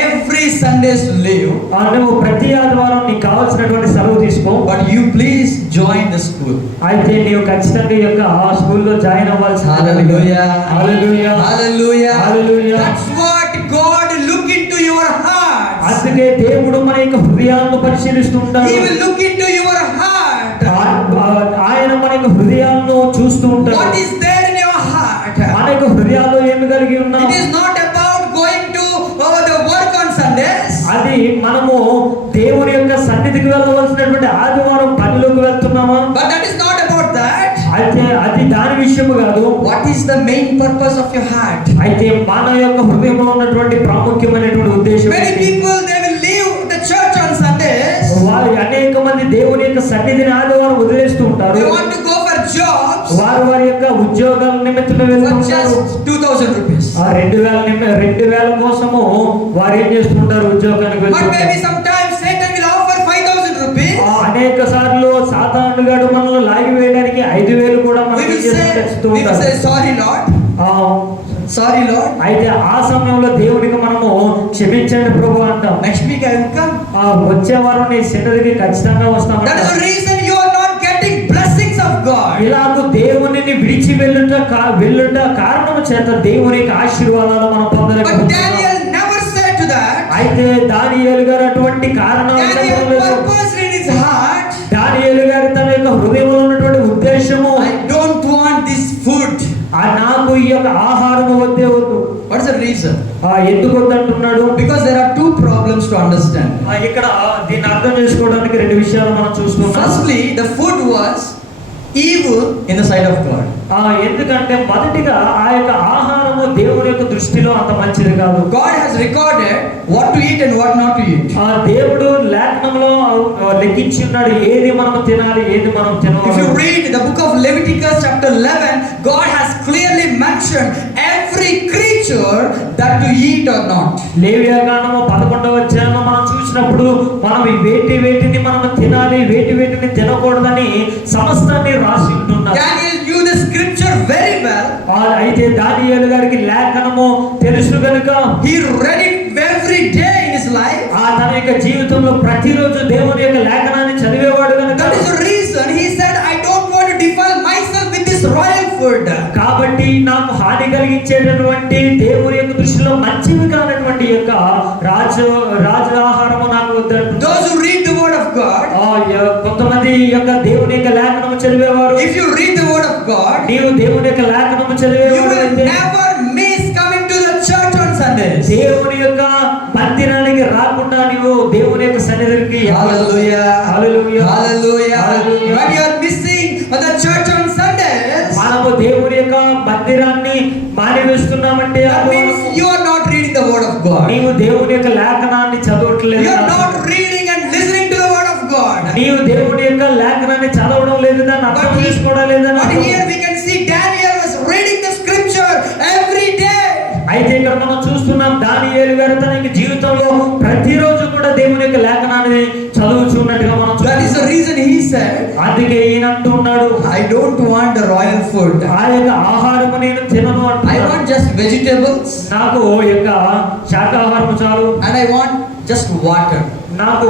every Sundays leave, నువ్వు ప్రతి ఆదివారం నీకు కావాల్సినటువంటి సెలవు తీసుకో, but you please join the school. అయితే నీవు ఖచ్చితంగా ఈ యొక్క ఆ స్కూల్లో జాయిన్ అవ్వాల్సి. Hallelujah. Hallelujah. Hallelujah. Hallelujah. That's what God look into your heart. అందుకే దేవుడు మన యొక్క హృదయాలను పరిశీలిస్తుంటాడు. He will look into your heart. ఆయన మన యొక్క హృదయాలను చూస్తూ ఉంటాడు. What is there in your heart? మన యొక్క హృదయాల్లో ఏమి కలిగి ఉన్నాం. It is not about going to the work on Sundays. అది మనము దేవుని యొక్క సన్నిధికి వెళ్ళవలసినటువంటి ఆదివారం పనిలోకి వెళ్తున్నామా? But that is not about that. అయితే అది దాని విషయము కాదు. What is the main purpose of your heart? అయితే మన యొక్క హృదయంలో ఉన్నటువంటి ప్రాముఖ్యమైనటువంటి ఉద్దేశం Many ఏంటి? people they will leave the church on Sundays. వారు అనేక మంది దేవుని యొక్క సన్నిధిని ఆదివారం వదిలేస్తూ ఉంటారు. They want to go for jobs వారు వారి యొక్క ఉద్యోగాల నిమిత్తమే for వెళ్తుంటారు. just 2,000 rupees. 2000 కోసము వారు ఏం చేస్తుంటారు, ఉద్యోగానికి But maybe వెళ్తుంటారు. sometimes Satan will offer 5,000 rupees. అనేక సార్లు సాతానుగాడు మనల్ని లాగి వేయడానికి 5000 కూడా We మనకి will say, sorry Lord. Sorry Lord. అయితే ఆ సమయంలో దేవునికి మనము క్షమించండి ప్రభు అంటాం. Next week I will come. వచ్చే వారం నీ సన్నిధికి ఖచ్చితంగా వస్తాం. That is the reason you are not getting blessings of God. ఇలాగూ దేవునిని విడిచి వెళ్ళుట కారణము చేత దేవుని యొక్క ఆశీర్వాదాలు మనం But పొందలేకపోతున్నాం. Daniel never said to that. అయితే దానియేలు గారు అటువంటి కారణాలు Daniel చెప్పలేదు. purposed in his heart, దానియేలు గారు తన యొక్క హృదయంలో ఉన్నటువంటి ఉద్దేశము, I don't want this food. నాకు ఈ యొక్క ఆహారము వద్దే వద్దు. What is the reason? ఎందుకు వద్దంటున్నాడు? Because there are two problems to understand. ఇక్కడ దీన్ని అర్థం చేసుకోవడానికి రెండు విషయాలు మనం చూస్తున్నాం. Firstly, the food was evil in the sight of God. ఎందుకంటే మొదటిగా ఆ యొక్క ఆహారము దేవుని యొక్క దృష్టిలో అంత మంచిది కాదు. God has recorded what to eat and what not to eat. దేవుడు లేఖనంలో లెక్కించి ఉన్నాడు ఏది మనం తినాలి, ఏది మనం If తినకూడదు. you read the book of Leviticus chapter 11, God has clearly mentioned every creature that to eat or not. లేవియాకాండము 11వ అధ్యాయంలో మనం చూసినప్పుడు మనం ఈ వేటిని మనం తినాలి, వేటిని తినకూడదని సమస్తాన్ని రాసి ఉంటున్నారు. Daniel knew the scripture very well. అయితే దానియేలు గారికి లేఖనము తెలుసు కనుక He read it every day in his life. తన యొక్క జీవితంలో ప్రతిరోజు దేవుని యొక్క లేఖనాన్ని చదివేవాడు కనుక That is the reason he said, I don't want to defile myself with this royal food. కాబట్టి నాకు హాని కలిగించేటటువంటి దేవుని యొక్క దృష్టిలో మంచివి కానటువంటి యొక్క రాజు ఆహారము నాకు వద్దంటున్నాడు. Those who read the word of God, కొంతమంది యొక్క దేవుని యొక్క లేఖనము చదివేవారు. if you read the word of God, నీవు దేవుని యొక్క లేఖనము you చదివేవాడు will అయితే never miss coming to the church on Sundays. దేవుని యొక్క మందిరానికి రాకుండా నీవు దేవుని యొక్క సన్నిధికి Hallelujah. Hallelujah. Hallelujah. Hallelujah. When you are missing the church on Sundays, మనము దేవుని యొక్క మందిరాన్ని మానివేస్తున్నామంటే that means you are not reading the word of God. నీవు దేవుని యొక్క లేఖనాన్ని చదవట్లేదు. You are not reading and listening to the word of God. నీవు దేవుని యొక్క లేఖనాన్ని చదవడం లేదు, దాన్ని అర్థం చేసుకోవడం లేదని But అర్థం. here we can see Daniel was reading the scripture every day. అయితే ఇక్కడ మనం చూస్తున్నాం దానియేలు గారు తన యొక్క జీవితంలో ప్రతిరోజు కూడా దేవుని యొక్క లేఖనాన్ని చదువుచున్నట్టుగా మనం That is the reason he said, అందుకే ఈయన అంటున్నాడు, I don't want the royal food. ఆ యొక్క ఆహారము నేను తినను I అంటున్నాడు. want just vegetables నాకు యొక్క శాకాహారము చాలు, and I want just water. నాకు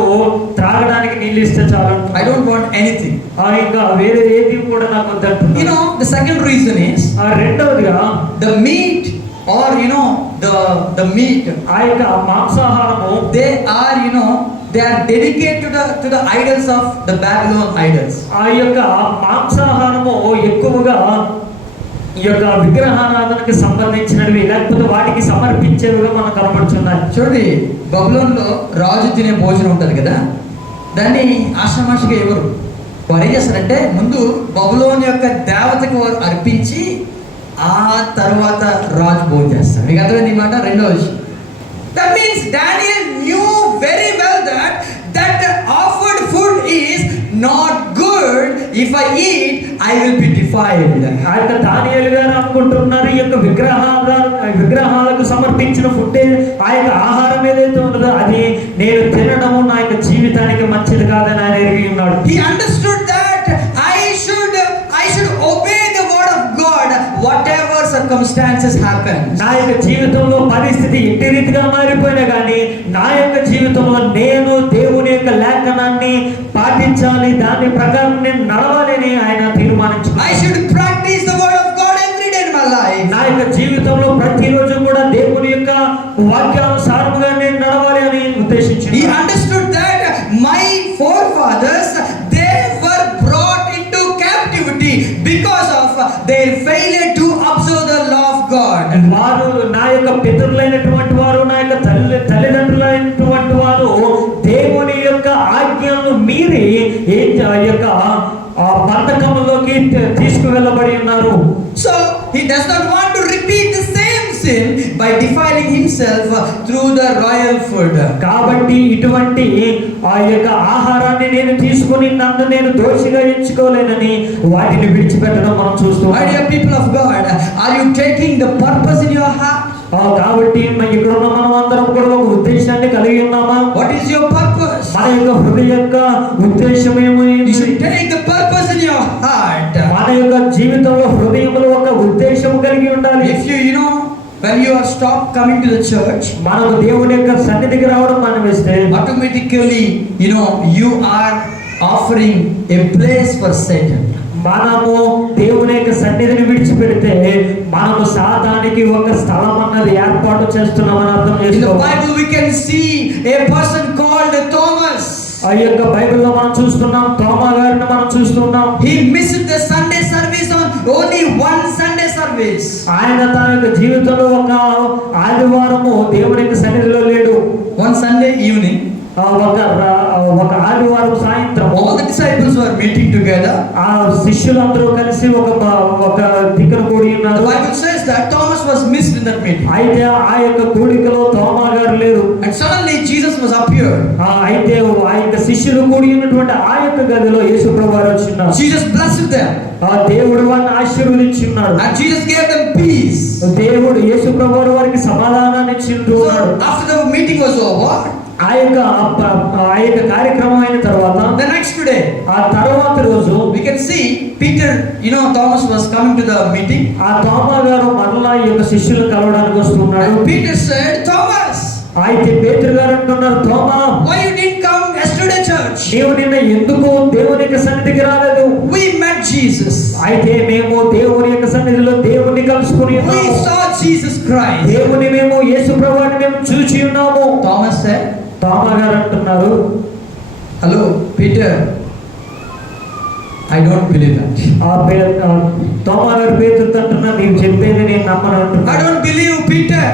త్రాగడానికి నీళ్ళు ఇస్తే చాలు. I don't want anything. ఇంకా వేరే ఏది కూడా నాకు You వద్దంటున్నాడు. know, the second reason is రెండవదిగా the meat, or the meat, ఆ యొక్క మాంసాహారము they are dedicated to the idols of the Babylon idols. ఆ యొక్క మాంసాహారము ఎక్కువగా ఈ యొక్క విగ్రహారాధనకి సంబంధించినవి లేకపోతే వాటికి సమర్పించేవిగా మనకు కనబడుతున్నాయి. చూడండి, బబులోన్లో రాజు తినే భోజనం ఉంటుంది కదా, దాన్ని ఆషామాషిగా ఎవరు వారు ఏం చేస్తారంటే ముందు బబులోన్ యొక్క దేవతకు వారు అర్పించి ఆ తర్వాత రాజు భోజనం చేస్తాడు. మీకు అర్థమైంది ఈ మాట? రెండో విషయం. That means Daniel new very well that offered food is not good. If I eat I will be defiled. ఆ యొక్క దానియేలు గారు అనుకుంటున్నారు ఈ యొక్క విగ్రహాలకు సమర్పించిన ఫుడ్, ఆ యొక్క ఆహారం ఏదైతే ఉన్నదో అది నేను తినడము నా యొక్క జీవితానికి మంచిది కాదని ఆయన ఎరిగి ఉన్నాడు. He understood that I should obey the word of God whatever circumstances happen. నా యొక్క జీవితంలో పరిస్థితి ఎట్టి రీతిగా మారిపోయినా కానీ నా యొక్క జీవితంలో నేను దేవుని యొక్క లేఖనాన్ని పాటించాలి, దాని ప్రకారం నేను నడవాలని ఆయన తీర్మానించాడు. I should practice the word of God every day in my life. నా యొక్క జీవితంలో ప్రతిరోజు కూడా దేవుని యొక్క వాక్యానుసారముగా నేను నడవాలి అని ఉద్దేశించాడు. He understood that my forefathers, they were brought into captivity because of their failure to observe the law of God. వారు నా యొక్క పితరులైనటువంటి వారు, నా యొక్క తల్లిదండ్రులైనటువంటి వారు దేవుని యొక్క ఆజ్ఞలను మీరి ఆ యొక్క బంధకంలోకి తీసుకువెళ్ళబడి ఉన్నారు. So he does not want to repeat the same sin by defiling himself through the royal food. కాబట్టి ఇటువంటి ఆ యొక్క ఆహారాన్ని నేను తీసుకొని నన్ను నేను దోషిగా ఎంచుకోలేనని వాటిని విడిచిపెట్టడం మనం చూస్తాం. My dear people of God, are you taking the purpose in your heart? కాబట్టి ఇక్కడ ఉన్న మనం అందరం కూడా ఒక ఉద్దేశాన్ని కలిగి ఉన్నామా? What is your purpose? మన యొక్క హృదయ యొక్క ఉద్దేశం ఏమైంది? You should take the purpose in your heart. మన యొక్క జీవితంలో హృదయంలో ఒక ఉద్దేశం కలిగి ఉండాలి. If you know when you are stopped coming to the church, మనము దేవుని యొక్క సన్నిధికి రావడం మానేస్తే automatically you are offering a place for Satan. మనము దేవుని యొక్క సన్నిధిని విడిచిపెడితే మనము సాతానికి ఒక స్థలం అన్నది ఏర్పాటు చేస్తున్నామని అర్థం In the చేసుకోవాలి. Bible we can see a person called Thomas. ఆ యొక్క బైబిల్లో మనం చూస్తున్నాం, తోమా గారిని మనం చూస్తున్నాం. He missed the Sunday service on only one Sunday service. ఆయన తన యొక్క జీవితంలో ఒక ఆదివారము దేవుని యొక్క సన్నిధిలో లేడు. One Sunday evening, ఒక ఆదివారం సాయంత్రం all the disciples were meeting together. ఆ శిష్యులందరూ కలిసి ఒక దిక్కున కూడి The ఉన్నారు. Bible says that Thomas was missed in that meeting. అయితే ఆ యొక్క కూడికలో తోమా గారు లేరు. And suddenly Jesus was appeared. అయితే ఆ యొక్క శిష్యులు కూడి ఉన్నటువంటి ఆ యొక్క గదిలో యేసు ప్రభువు వారు వచ్చినారు. Jesus blessed them. ఆ దేవుడు వారిని ఆశీర్వదించున్నాడు. And Jesus gave them peace. దేవుడు యేసు ప్రభువు వారికి సమాధానాన్ని ఇచ్చిండు. So after the meeting was over, ఆ యొక్క కార్యక్రమం అయిన తర్వాత the next day, ఆ తర్వాత రోజు we can see Peter, Thomas was coming to the meeting. ఆ తోమా గారు మరలా ఈ యొక్క శిష్యులు కలవడానికి వస్తున్నాడు. And Peter said, Thomas, అయితే పేతురు గారు అంటున్నారు, తోమా, why you didn't come yesterday church? నీవు నిన్న ఎందుకు దేవుని యొక్క సన్నిధికి రాలేదు? We met Jesus. అయితే మేము దేవుని యొక్క సన్నిధిలో దేవుని కలుసుకుని We ఉన్నాము. saw Jesus Christ. దేవుని మేము యేసు ప్రభువుని మేము చూచి ఉన్నాము. Thomas said, తోమా గారు అంటున్నారు, hello Peter, I don't believe that. తోమా గారు పేతురుతో అంటున్నారు, నీవు చెప్పేది నేను నమ్మను I అంటున్నాడు. don't believe Peter.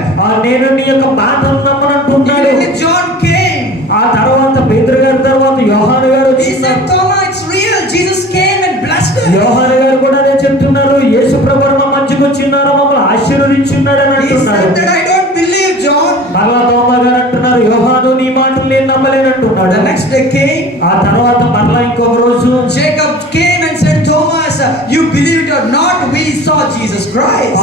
నేను నీ యొక్క మాటను నమ్మను అంటున్నాడు. Even John came. ఆ తర్వాత పేతురు గారి తర్వాత యోహాను గారు He said, వచ్చినారు. Thomas, it's real. Jesus came and blessed us. యోహాను గారు కూడా అదే చెప్తున్నారు, యేసు ప్రభువు మా మధ్యకు వచ్చినారు, మమ్మల్ని ఆశీర్వదించున్నాడు అని He అంటున్నారు. said that I don't believe John. మరలా తోమా గారు అంటున్నారు, యోహాను నీ మాటలు నేను నమ్మలేనంటున్నాడు. The next day came. ఆ తర్వాత మరలా ఇంకొక రోజు Jacob came and said, Thomas, you believe it or not, we saw Jesus Christ.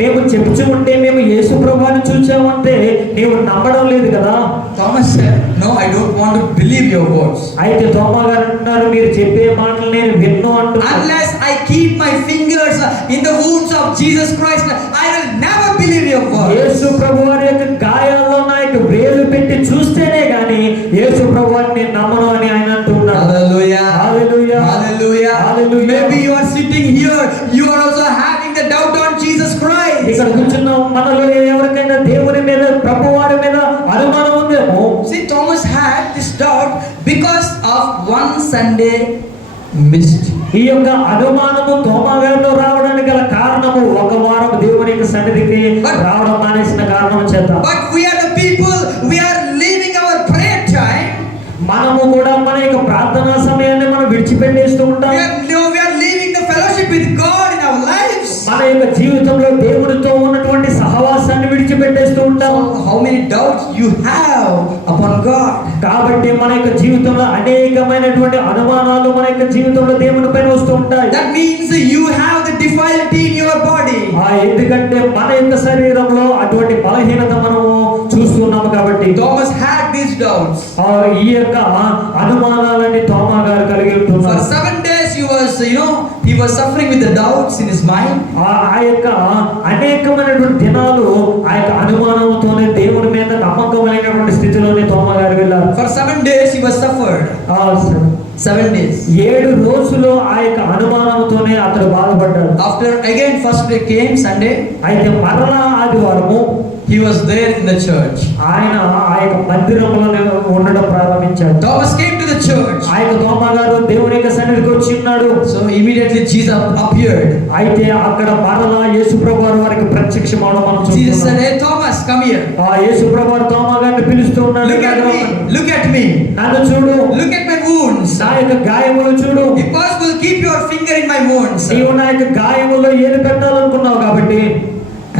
మేము చెప్పుచు ఉంటే మేము యేసు ప్రభువుని చూచామంటే నీవు నమ్మడం లేదు కదా. Thomas said, no, I don't want to believe your words. అయితే తోమా గారు అంటున్నారు, మీరు చెప్పే మాటలు నేను విన్ను అంటున్నాను. Unless I keep my fingers in the wounds of Jesus Christ, I will never believe your words. యేసు ప్రభువారి యొక్క గాయాల్లో నా యొక్క వేలు పెట్టి చూస్తేనే గాని యేసు ప్రభువాని నేను నమ్మను అని ఆయన అంటున్నాడు. Hallelujah. Hallelujah. Hallelujah. Hallelujah. Maybe you are sitting here, you are also having the doubt on Jesus Christ. ఇక్కడ కూర్చున్న మనలో ఎవరికైనా దేవుని మీద ప్రభువారి మీద అనుమానం ఉందేమో. See, Thomas had this doubt because of one Sunday missed. ఈ యొక్క అనుమానము తోమా గారిలో రావడానికి గల కారణము ఒక వారం దేవుని యొక్క సన్నిధికి రావడం మానేసిన కారణం చేత. But we are the people, we are leaving our prayer time. మనము కూడా మన యొక్క ప్రార్థనా సమయాన్ని మనం విడిచిపెట్టేస్తూ ఉంటాం. We are leaving the fellowship with God in our lives. మన యొక్క జీవితంలో దేవునితో ఉన్నటువంటి సహవాసాన్ని విడిచిపెట్టేస్తూ ఉంటాము. So how many doubts you have upon God? కాబట్టి మన యొక్క జీవితంలో అనేకమైనటువంటి అనుమానాలు మన యొక్క జీవితంలో దేవుని పైన వస్తూ ఉంటాయి. That means you have the deformity in your body. ఎందుకంటే మన యొక్క శరీరంలో అటువంటి బలహీనత మనము చూస్తున్నాము కాబట్టి. Thomas had these doubts. ఈ యొక్క అనుమానాలని తోమా గారు కలిగి For ఉంటున్నారు. 7 days he was suffering with the doubts in his mind. ఆ యొక్క అనేకమైనటువంటి దినాలు ఆ యొక్క అనుమానంతోనే దేవుని మీద నమ్మకమైనటువంటి స్థితిలోనే తోమా గారు వెళ్ళారు. For 7 days he was suffered. 7 days. 7 రోజులు ఆ యొక్క అనుమానంతోనే అతడు బాధపడ్డాడు. After again first day came Sunday. అయితే మరలా ఆదివారము He was there in the church. ఆయన ఆ యొక్క మందిరంలోనే ఉండడం ప్రారంభించాడు. Thomas came to the church. ఆ యొక్క తోమా గారు దేవుని యొక్క సన్నిధికి వచ్చి ఉన్నాడు. So immediately Jesus appeared. అయితే అక్కడ మరలా యేసు ప్రభువారు వారికి ప్రత్యక్షమవడం మనం Jesus said, చూస్తున్నాం. "Hey Thomas, come here. ఆ యేసు ప్రభువారు తోమా గారిని పిలుస్తూ ఉన్నాడు. Look at me. Look at me. నన్ను చూడు, Look at my wounds. నా యొక్క గాయములు చూడు. If possible, keep your finger in my wounds." నీవు నా యొక్క గాయములో ఏది పెట్టాలనుకున్నావు కాబట్టి.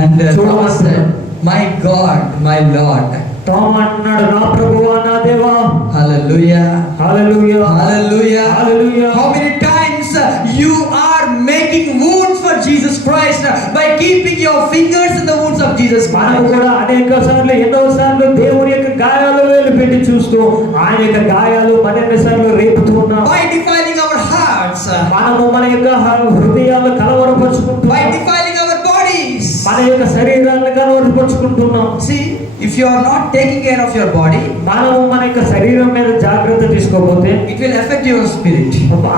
And Thomas said, "My God, my Lord." తోమా అంటున్నాడు, నా ప్రభువా, నా దేవా. Hallelujah. Hallelujah, Hallelujah. Hallelujah. How many times you are making wounds for Jesus Christ by keeping your fingers in the wounds of Jesus మనం Christ? కూడా అనేక సార్లు ఎన్నో సార్లు దేవుని యొక్క గాయాలు వేలు పెట్టి చూస్తూ ఆయన యొక్క గాయాలు మరిన్ని సార్లు రేపుతూ ఉన్నాం. By defiling our hearts, మనము మన యొక్క హృదయాలు కలవరపరుచుకుంటూ, by defiling our bodies. మన యొక్క శరీరాన్ని కలవరపరుచుకుంటున్నాం. See, if you are not taking care of your body, మనము మన యొక్క శరీరం మీద జాగ్రత్త తీసుకోకపోతే it will affect your spirit.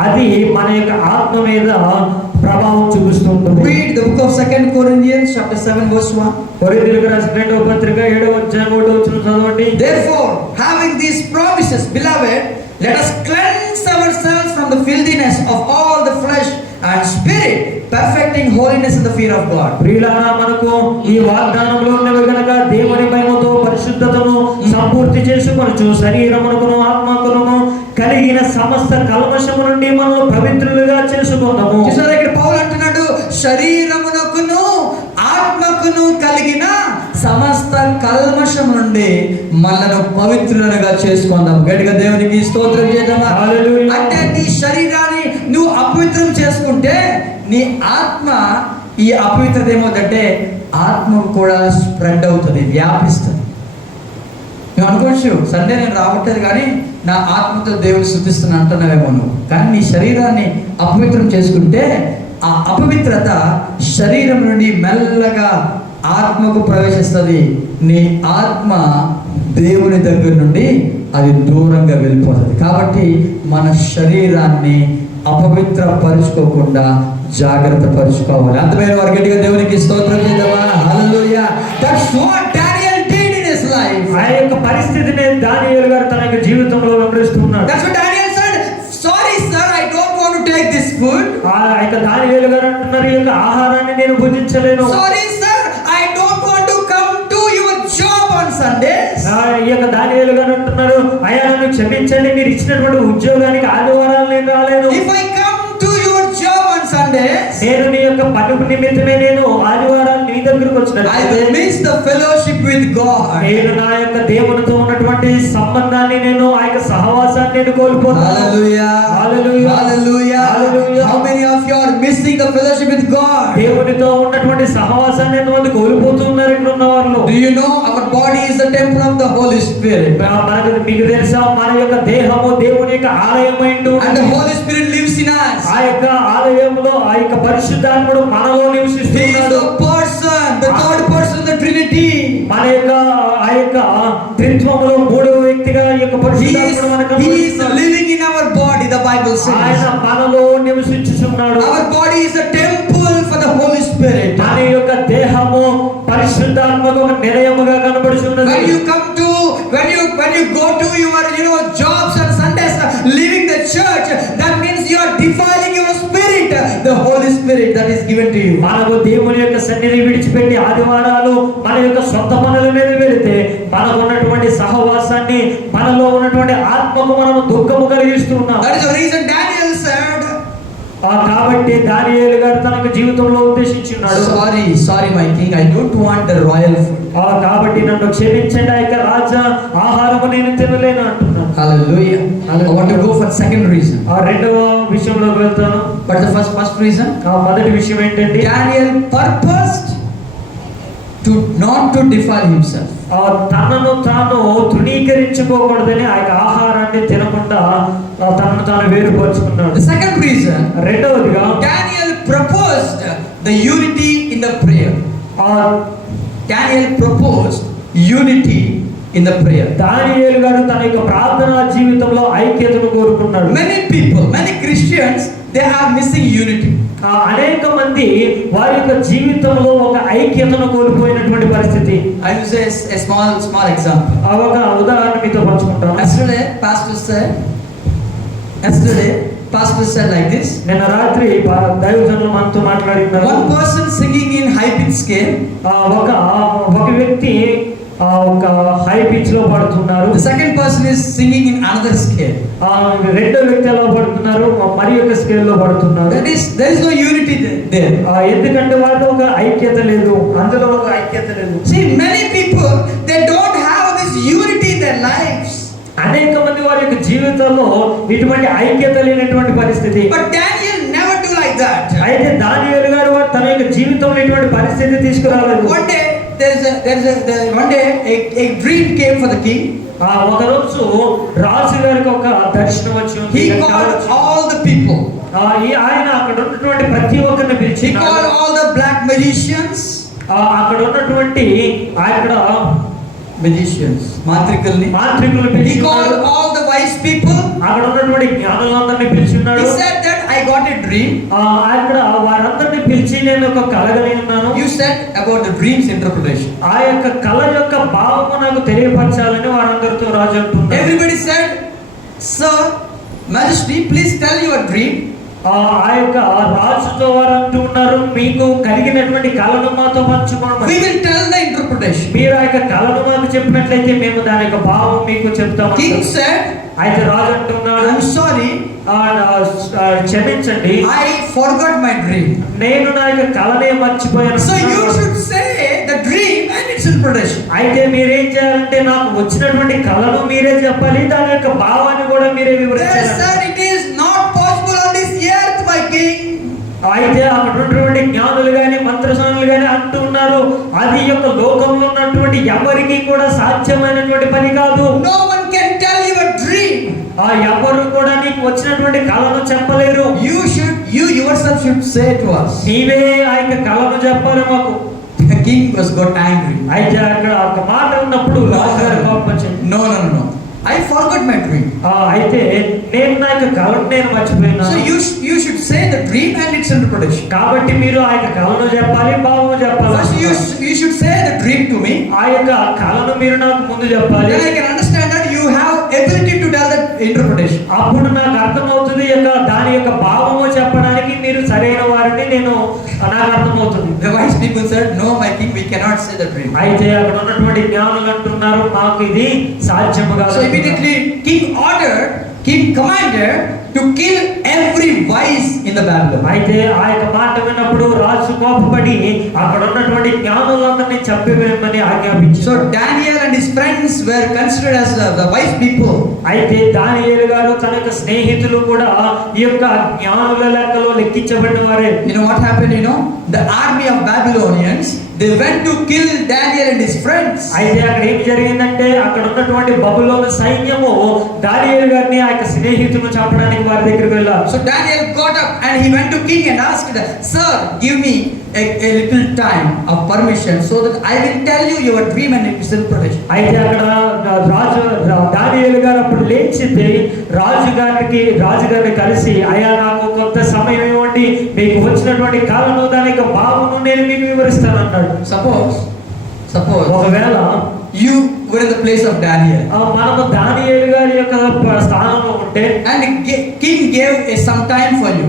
అది మన యొక్క ఆత్మ మీద ప్రభావం చూపిస్తూ ఉంటుంది. Read the book of 2 Corinthians chapter 7 verse 1. కొరింథీయులకు రాసిన 2వ పత్రిక 7వ అధ్యాయం 1వ వచనం చదవండి. Therefore, having these promises, beloved, let us cleanse ourselves from the filthiness of all the flesh and spirit, perfecting holiness in the fear of God. ప్రియులారా, మనకు ఈ వాగ్దానంలో ఉన్నవి గనక దేవుని భయముతో పరిశుద్ధతను సంపూర్తి చేసుకొనుచు శరీరమునకును ఆత్మకును కలిగిన సమస్త కల్మషము నుండి మనం పవిత్రులుగా చేసుకుందాము. చూసారా, ఇక్కడ పౌలు అంటున్నాడు, శరీరమునకును ఆత్మకును కలిగిన సమస్త కల్మషం నుండి మనను పవిత్రులుగా చేసుకుందాం. గట్టిగా దేవునికి స్తోత్రం చేద్దామా? హల్లెలూయా. అంటే నీ శరీరాన్ని నువ్వు అపవిత్రం చేసుకుంటే నీ ఆత్మ ఈ అపవిత్రత ఏమవుతుందంటే ఆత్మ కూడా స్ప్రెడ్ అవుతుంది, వ్యాపిస్తుంది. నువ్వు అనుకోవచ్చు, సండే నేను రావట్లేదు కానీ నా ఆత్మతో దేవుని స్తుతిస్తున్నాను అంటున్నావేమో నువ్వు. కానీ నీ శరీరాన్ని అపవిత్రం చేసుకుంటే ఆ అపవిత్రత శరీరం నుండి మెల్లగా ఆత్మకు ప్రవేశిస్తుంది. నీ ఆత్మ దేవుని దగ్గర నుండి అది దూరంగా వెళ్ళిపోతుంది. కాబట్టి మన శరీరాన్ని అపవిత్రపరుచుకోకుండా జాగ్రత్త పరుచుకోవాలి. అంతమైన వారు గట్టిగా దేవునికి స్తోత్రం చేద్దామా? Hallelujah. That's what Daniel did in his life. ఆ యొక్క పరిస్థితిని దానియేలు గారు తన యొక్క జీవితంలో వివరిస్తున్నాడు. That's what Daniel said, sorry sir, I don't want to take this food. ఆ యొక్క దానియేలు గారు అంటున్నారు, ఈ యొక్క ఆహారాన్ని నేను భుజించలేను. Sorry sir, I don't want to come to your job on Sundays. ఈ యొక్క దానియేలు గారు అంటున్నారు, అయ్యా నన్ను క్షమించండి, మీరు ఇచ్చినటువంటి ఉద్యోగానికి ఆదివారాలు నేను రాలేను. If I come to your job on Sundays, నేను నీ యొక్క పనుకు నిమిత్తమే నేను ఆదివారాలు నీ దగ్గరకు వచ్చినట్టు I will miss the fellowship with God. నేను నా యొక్క దేవునితో ఉన్నటువంటి సంబంధాన్ని, నేను ఆ యొక్క సహవాసాన్ని నేను కోల్పోతాను. Hallelujah. Hallelujah. Hallelujah. Hallelujah. How many of you are missing the fellowship with God? దేవునితో ఉన్నటువంటి సహవాసాన్ని ఎంతమంది కోల్పోతున్నారు ఇక్కడ ఉన్న వాళ్ళు? Do you know our body is the temple of the Holy Spirit? మనకు మీకు తెలుసా, మన యొక్క దేహము దేవుని యొక్క ఆలయమైండు. And the Holy Spirit lives in us. ఆ యొక్క ఆలయంలో ఆ యొక్క పరిశుద్ధాత్ముడు మనలో He is నివసిస్తున్నాడు. the person, the third person of the Trinity. మన యొక్క ఆ యొక్క త్రిత్వములో మూడవ వ్యక్తిగా ఈ యొక్క He పరిశుద్ధాత్ముడు మనకు is కనిపిస్తున్నాడు. living in our body, the Bible ఆయన says. మనలో నివసించుచున్నాడు. Our body is a temple for the Holy Spirit. మన యొక్క దేహము పరిశుద్ధాత్మకు ఒక నిలయముగా కనబడుచున్నది. When you go to your jobs on Sundays, leaving the church, that means you are defiling your spirit, the Holy Spirit that is given to you. మనకు దేవుని యొక్క సన్నిధి విడిచిపెట్టి ఆదివారాలు మన యొక్క సొంత పనుల మీద వెళితే మనకు ఉన్నటువంటి సహవాసాన్ని, మనలో ఉన్నటువంటి ఆత్మకు మనము దుఃఖము కలిగిస్తున్నాం. That is the reason Daniel said, కాబట్టి కాబట్టి దానియేలు గారు తన యొక్క జీవితంలో ఉద్దేశించున్నాడు. Sorry, my king, I don't want the royal food. కాబట్టి నన్ను క్షమించండి, ఆ యొక్క రాజా ఆహారము నేను తినలేను అంటున్నాను. Hallelujah. I want to go for second reason. రెండవ విషయంలోకి వెళ్తాను. But the first reason, మొదటి విషయం ఏంటంటే Daniel purposed to not to defile himself. తనను తాను తృణీకరించుకోకూడదని ఆ యొక్క ఆహారాన్ని తినకుండా తనను తాను వేరుపరుచుకున్నాడు. The second reason, రెండవదిగా Daniel proposed the unity in the prayer. Daniel proposed unity in the prayer. దానియేలు గారు తన యొక్క ప్రార్థనా జీవితంలో ఐక్యతను కోరుకున్నాడు. Many Christians, they are missing unity. అనేక మంది వారి యొక్క జీవితంలో ఒక ఐక్యతను కోల్పోయినటువంటి పరిస్థితి. I will say a small example. ఒక ఉదాహరణ మీతో పంచుకుంటాను. Yesterday pastor said like this. నిన్న రాత్రి దైవజనులు మనతో మాట్లాడినారు. One person singing in high pitch scale. ఒక వ్యక్తి ఒక హై పిచ్ లో పాడుతున్నారు. The second person is singing in another scale. రెండో వ్యక్తి ఎలా పాడుతున్నారు, మరి ఒక స్కేల్ లో పాడుతున్నారు. There is no unity there. ఎందుకంటే వారిలో ఒక ఐక్యత లేదు, అందులో ఒక ఐక్యత లేదు. See, many people, they don't have this unity in their lives. అనేక మంది వారి యొక్క జీవితంలో ఇటువంటి ఐక్యత లేనటువంటి పరిస్థితి. But Daniel never do like that. అయితే దానియేలు గారు తన యొక్క జీవితంలో ఇటువంటి పరిస్థితి తీసుకురాలేదు. One day a dream came for the king. ఒక రోజు రాజు గారికి ఒక దర్శనం వచ్చింది. He called all the people. ఆయన అక్కడ ఉన్నటువంటి ప్రతి ఒక్కరిని పిలిచి, he called all the black magicians. అక్కడ ఉన్నటువంటి అక్కడ మాంత్రికుల్ని పిలిచి, he called all the wise people. అక్కడ ఉన్నటువంటి జ్ఞానులందరినీ పిలిచిన్నాడు. He said that I got a dream. అక్కడ వారందరినీ పిలిచి నేను ఒక కల కలిగి ఉన్నాను. You said about the dream's interpretation. ఆ యొక్క కల యొక్క భావము నాకు తెలియపరచాలని వారందరితో రాజు అంటున్నాడు. Everybody said, sir, majesty, please tell your dream. ఆ యొక్క రాజుతో వారు అంటూ ఉన్నారు, మీకు కలిగినటువంటి కళను మాతో పంచుకోండి. We will tell the interpretation. మీరు ఆ యొక్క కళను మాకు చెప్పినట్లయితే మేము దాని యొక్క భావం మీకు చెప్తాము. King said, అయితే రాజు అంటున్నాడు, I'm sorry, క్షమించండి, I forgot my dream. నేను నా యొక్క కళనే మర్చిపోయాను. So you should say the dream and its interpretation. అయితే మీరేం చేయాలంటే నాకు వచ్చినటువంటి కళను మీరే చెప్పాలి, దాని యొక్క భావాన్ని కూడా మీరే వివరించాలి. They said it is not possible on this earth, my king. అయితే అక్కడ ఉన్నటువంటి జ్ఞానులు గాని మంత్రసానులు గాని అంటూ ఉన్నారు, అది యొక్క లోకంలో ఉన్నటువంటి ఎవరికి కూడా సాధ్యమైనటువంటి పని కాదు. No one can tell you a dream. ఎవరు కూడా నీకు వచ్చినటువంటి కళను చెప్పలేరు. You yourself should say to us. నీవే ఆ యొక్క కళను చెప్పాలి మాకు. The king got angry. అయితే అక్కడ ఒక మాట ఉన్నప్పుడు రాజుగారి కోపం వచ్చింది. No. I forgot my dream. అయితే నేను నా యొక్క కళను నేను మర్చిపోయినా. So you should say the dream and its interpretation. కాబట్టి మీరు ఆ యొక్క కళను చెప్పాలి, భావము చెప్పాలి. First you should say the dream to me. ఆ యొక్క కళను మీరు నాకు ముందు చెప్పాలి. Then I can understand that you have ability to tell the interpretation. అప్పుడు నాకు అర్థమవుతుంది దాని యొక్క భావము చెప్పడానికి మీరు సరైన వారిని నాకు అర్థమవుతుంది. The wise people said, no, my king, we cannot say the dream. అయితే అక్కడ ఉన్నటువంటి జ్ఞానులు అంటున్నారు, మాకు ఇది సాధ్యము కాదు. So immediately king commanded to kill every wise in the Babylon. అయితే ఆ యొక్క మాట విన్నప్పుడు రాజు కోపపడి అక్కడ ఉన్నటువంటి జ్ఞానులందరినీ చంపివేయమని ఆజ్ఞాపించాడు. So Daniel and his friends were considered as the wise people. అయితే దానియేలు గారు తన యొక్క స్నేహితులు కూడా ఈ యొక్క జ్ఞానుల లెక్కలో లెక్కించబడిన వారే. You know what happened? The army of Babylonians, they went to kill Daniel and his friends. అయితే అక్కడ ఏం జరిగిందంటే అక్కడ ఉన్నటువంటి బబులోను సైన్యము దానియేలు గారిని ఆ యొక్క స్నేహితులను చంపడానికి వారి దగ్గరికి వెళ్ళారు. So Daniel got up and he went to king and asked, sir, give me a little time of permission so that I will tell you your dream and its interpretation. అయితే అక్కడ దానియేలు గారు అప్పుడు లేచితే రాజుగారిని కలిసి, అయ్యా నాకు కొంత సమయం ఇవ్వండి, మీకు వచ్చినటువంటి కాలను దాని యొక్క భావమును నేను మీకు వివరిస్తాను అన్నాడు. Suppose ఒకవేళ you were in the place of Daniel. మనము దానియేలు గారి యొక్క స్థానంలో ఉంటే and king gave some time for you.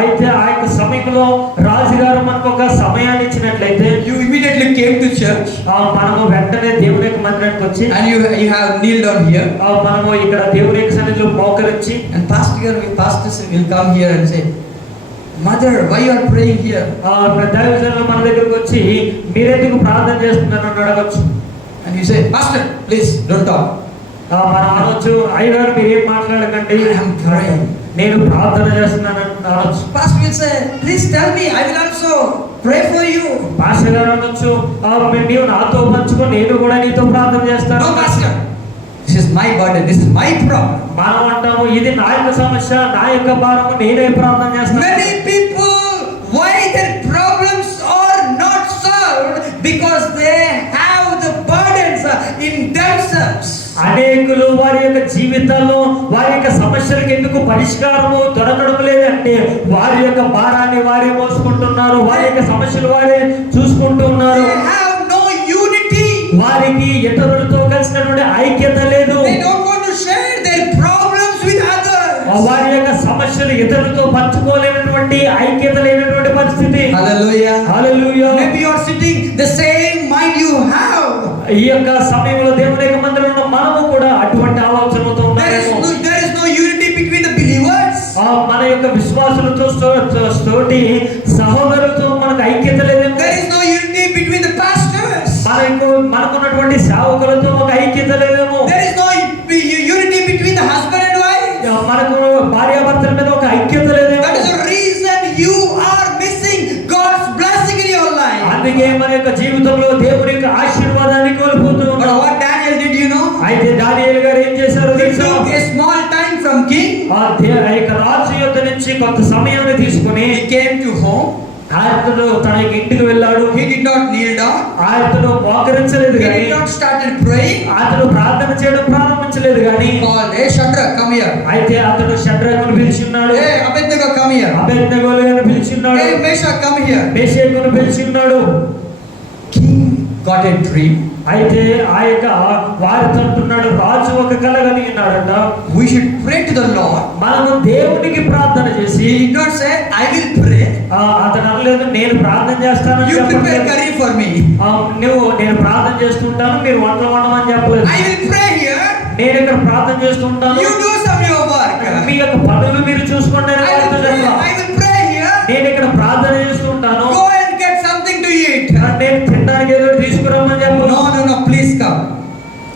అయితే ఆ యొక్క సమయంలో రాజుగారు మనకు ఒక సమయాన్ని ఇచ్చినట్లయితే you immediately came to church. మనము వెంటనే దేవుని యొక్క మందిరానికి వచ్చి and you have kneeled down here. మనము ఇక్కడ దేవుని యొక్క సన్నిధిలో మోకరించి and pastor will come here and say, Mother, why you are praying here? దైవజనులు మన దగ్గరకు వచ్చి మీరెందుకు ప్రార్థన చేస్తున్నారని అడగచ్చు. And you say, Pastor, please don't talk. మనం అనవచ్చు, అయ్యగారు మీరేం మాట్లాడకండి, I am praying. నేను ప్రార్థన చేస్తున్నానని అనవచ్చు. Pastor will say, please tell me, I will also pray for you. Pastor గారు అనొచ్చు, నీవు నాతో పంచుకో, నేను కూడా నీతో ప్రార్థన చేస్తాను. No, Pastor, this is my burden, this is my problem. మనం అంటాము, ఇది నా యొక్క సమస్య, నా యొక్క భారము, నేనే ప్రార్థన చేస్తాను. Many people, why their problems are not solved? Because they have the burdens in themselves. అనేకులు వారి యొక్క జీవితాల్లో వారి యొక్క సమస్యలకు ఎందుకు పరిష్కారము దొరకడం లేదంటే వారి యొక్క భారాన్ని వారే మోసుకుంటున్నారు, వారి యొక్క సమస్యలు వారే చూసుకుంటున్నారు. They have no unity. వారికి ఇతరులతో కలిసినటువంటి ఐక్యత లేదు. They don't want to share their problems with others. వారి యొక్క సమస్యలు ఇతరులతో పంచుకోలేనటువంటి ఐక్యత లేనటువంటి పరిస్థితి. Hallelujah. Hallelujah. Maybe you are sitting the same mind you have. ఈ యొక్క సమయంలో దేవుని యొక్క మందిరంలో మనము కూడా అటువంటి ఆలోచనలతో ఉన్నాము. There is no unity between the believers. మన యొక్క విశ్వాసులతో తోటి సహోదరులతో మనకు ఐక్యత లేదు. There is no unity between the pastors. మనకున్నటువంటి సేవకులతో ఒక ఐక్యత లేదేమో. There is no unity between the husband and wife. మనకు భార్యాభర్తల మీద ఒక ఐక్యత లేదేమో. That is the reason you are missing God's blessing in your life. అందుకే మన యొక్క జీవితంలో దేవుని యొక్క ఆశీర్వాదాన్ని కోల్పోతున్నాం. But what Daniel did, you know? అయితే దానియేలు గారు ఏం చేశారో He తెలుసా? took a small time from king. ఆ యొక్క రాజు యొద్ద నుంచి కొంత సమయాన్ని తీసుకొని He came to home. ఆయనతో తన యొక్క ఇంటికి వెళ్ళాడు. He did not kneel down. ఆయనతో మోకరించలేదు He కానీ, did not started praying. అతడు ప్రార్థన చేయడం ప్రారంభించలేదు కానీ, Called, hey Shadrach, come here. అయితే అతడు షడ్రకును పిలిచిన్నాడు. Hey Abednego, come here. అబేద్నెగోను పిలిచిన్నాడు. Hey Meshach, come here. మేషాకును పిలిచిన్నాడు. King got a dream. అయితే ఆ యొక్క వారితో అంటున్నాడు, రాజు ఒక కల కలిగినాడట. We should pray to the Lord. మనము దేవునికి ప్రార్థన చేసి, He did not say, I will pray. అతను అనలేదు, నేను ప్రార్థన చేస్తాను You prepare curry for me. నేను ప్రార్థన చేస్తుంటాను, మీరు వంటలు వండమని చెప్పలేదు. I will pray here. నేను ఇక్కడ ప్రార్థన చేస్తుంటాను, You do some of your work. మీ యొక్క పనులు మీరు చూసుకోండి అని I వారితో చెప్పాను. will pray here. నేను ఇక్కడ ప్రార్థన చేస్తుంటాను, Go and get something to eat. నేను తినడానికి ఏదో తీసుకురమ్మని చెప్పను. No, please come.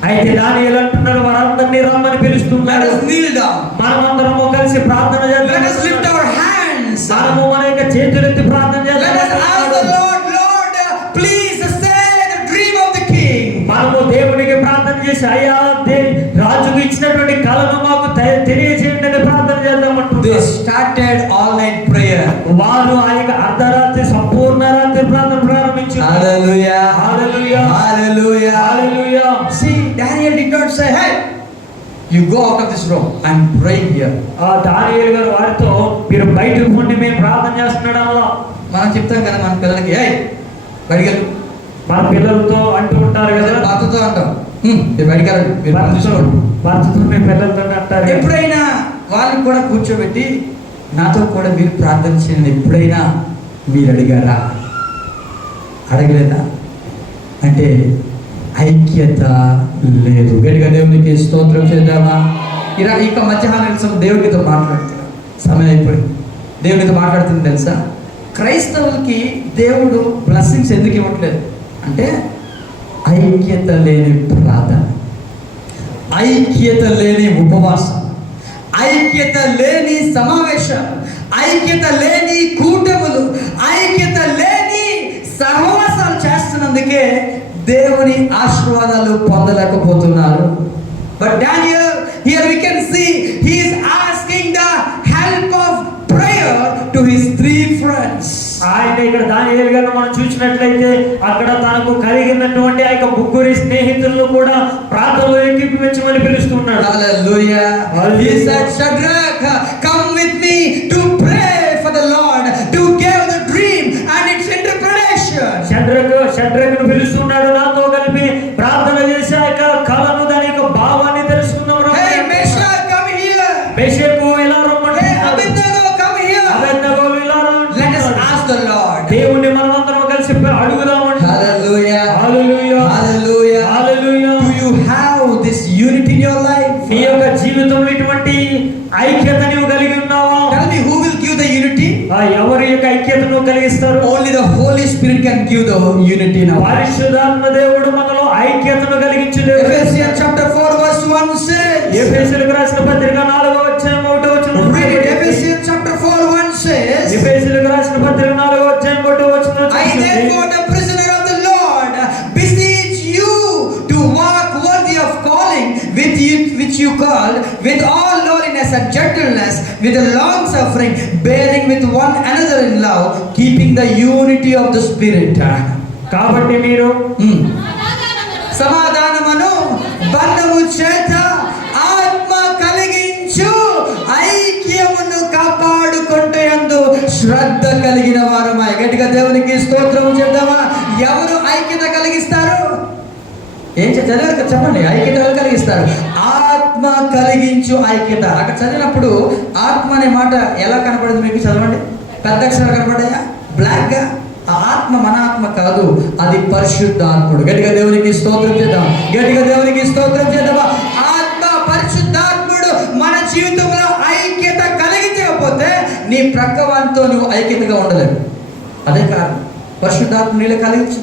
అయితే దానియేలు అంటున్నాడు, వారందరినీ రమ్మని Let పిలుస్తున్నాడు. us kneel down. మనమందరము కలిసి ప్రార్థన Let us lift చేద్దాం. our hands. మనము మన యొక్క చేతులెత్తి ప్రార్థన Let us ask the చేద్దాం. Lord, Lord, please say the dream of the king. మనము దేవునికి ప్రార్థన చేసి, అయ్యా రాజుకు ఇచ్చినటువంటి కలను మాకు తెలియజేయండి అని ప్రార్థన They చేద్దామంటున్నారు. started all night prayer. వారు ఆ యొక్క అర్ధరాత్రి సంపూర్ణ రాత్రి ప్రార్థన ప్రారంభించారు. Hallelujah. Hallelujah. Hallelujah. Hallelujah. See, Daniel did not say, hey, you go out of this room. I'm praying here. దానియేలు గారు వారితో, మీరు బయటకు పోండి, మేము ప్రార్థన చేస్తున్నాడు అలా. మనం చెప్తాం కదా మన పిల్లలకి, hey, బయటికి వెళ్ళు. మన పిల్లలతో అంటూ ఉంటారు కదా, భర్తతో అంటాం, మీరు బయటికి వెళ్ళండి, మీరు పని చూసుకోండి. భర్తతో మీ పిల్లలతో అంటారు. ఎప్పుడైనా వాళ్ళని కూడా కూర్చోబెట్టి నాతో కూడా మీరు ప్రార్థన చేయండి ఎప్పుడైనా మీరు అడిగారా? అడగలేదా? అంటే ఐక్యత లేదు. గట్టిగా దేవునికి స్తోత్రం చేద్దామా? ఇక మధ్యాహ్నం దేవుడితో మాట్లాడుతున్నా, సమయం అయిపోయింది. దేవుడితో మాట్లాడుతుంది తెలుసా? క్రైస్తవులకి దేవుడు బ్లెస్సింగ్స్ ఎందుకు ఇవ్వట్లేదు అంటే ఐక్యత లేని ప్రార్థన, ఐక్యత లేని ఉపవాసం, ఐక్యత లేని సమావేశం, ఐక్యత లేని కూటములు, ఐక్యత లేని సహవాసాలు చేస్తున్నందుకే దేవుని ఆశీర్వాదాలు పొందలేకపోతున్నారు. But Daniel, here we can see he is asking the help of prayer to his three friends. ఆయన ఇక్కడ దానియేలు గారిని మనం చూసినట్లయితే అక్కడ తనకు కలిగినటువంటి ఆ యొక్క ముగ్గురి స్నేహితులను కూడా ప్రార్థనలో ఏకీభవించమని పిలుస్తున్నాడు. Hallelujah. He said, Shadrach, come with me to pray for the Lord to give the dream and its interpretation. షడ్రకును పిలుస్తున్నాడు, నాతో కలిపి ప్రార్థన చేశాక కలను దాని యొక్క భావాన్ని తెలుసుకుందాం. Hey Meshach, come here. మేషకు ఇలా రమ్మంటే, Hey Abednego, come here. అబేద్నెగోలు ఇలా Let us రమ్మంటాడు. ask the Lord. దేవుణ్ణి మనమందరం కలిసి అడుగుదామండి. Hallelujah. Hallelujah. Hallelujah. Hallelujah. Do you have this unity in your life? నీ యొక్క జీవితంలో ఇటువంటి ఐక్యత నీవు కలిగి ఉన్నావా? Tell me, who will give the unity? ఎవరి యొక్క ఐక్యతను కలిగిస్తారు? Only the Holy Spirit can give the unity now. పరిశుద్ధాత్మ దేవుడు మనలో ఐక్యతను కలిగించు దేవుడు. Ephesians chapter 4 verse 1 says. ఎఫెసీయులకు రాసిన పత్రిక 4వ అధ్యాయం 1వ వచనం. Read it. Ephesians chapter 4 1 says. ఎఫెసీయులకు రాసిన పత్రిక 4వ అధ్యాయం 1వ వచనం. I therefore the prisoner of the Lord beseech you to walk worthy of calling which you called, with all lowliness and gentleness, with a long suffering, bearing with one another in love, keeping the unity of the Spirit. కాబట్టి మీరు సమాధానమును బంధము చేత ఆత్మ కలిగించు ఐక్యమును కాపాడుకొంటయందు శ్రద్ధ కలిగిన వారమై. గట్టిగా దేవునికి స్తోత్రం చేద్దామా? ఎవరు ఐక్యత కలిగిస్తారు? ఏం చదివారు చెప్పండి. ఐక్యత ఎవరు కలిగిస్తారు? ఆత్మ కలిగించు ఐక్యత. అక్కడ చదివినప్పుడు ఆత్మ అనే మాట ఎలా కనపడింది మీకు? చదవండి. పెద్ద అక్షరాలు కనపడ్డాయా? బ్లాక్ గా? ఆ ఆత్మ మన ఆత్మ కాదు, అది పరిశుద్ధాత్ముడు. గట్టిగా దేవునికి స్తోత్రం చేద్దాం. గట్టిగా దేవునికి స్తోత్రం చేద్దామా? ఆత్మ పరిశుద్ధాత్ముడు మన జీవితంలో ఐక్యత కలిగించకపోతే నీ ప్రక్కవానితో నువ్వు ఐక్యతగా ఉండలేవు. అదే కారణం పరిశుద్ధాత్మ నీళ్ళు కలిగించు.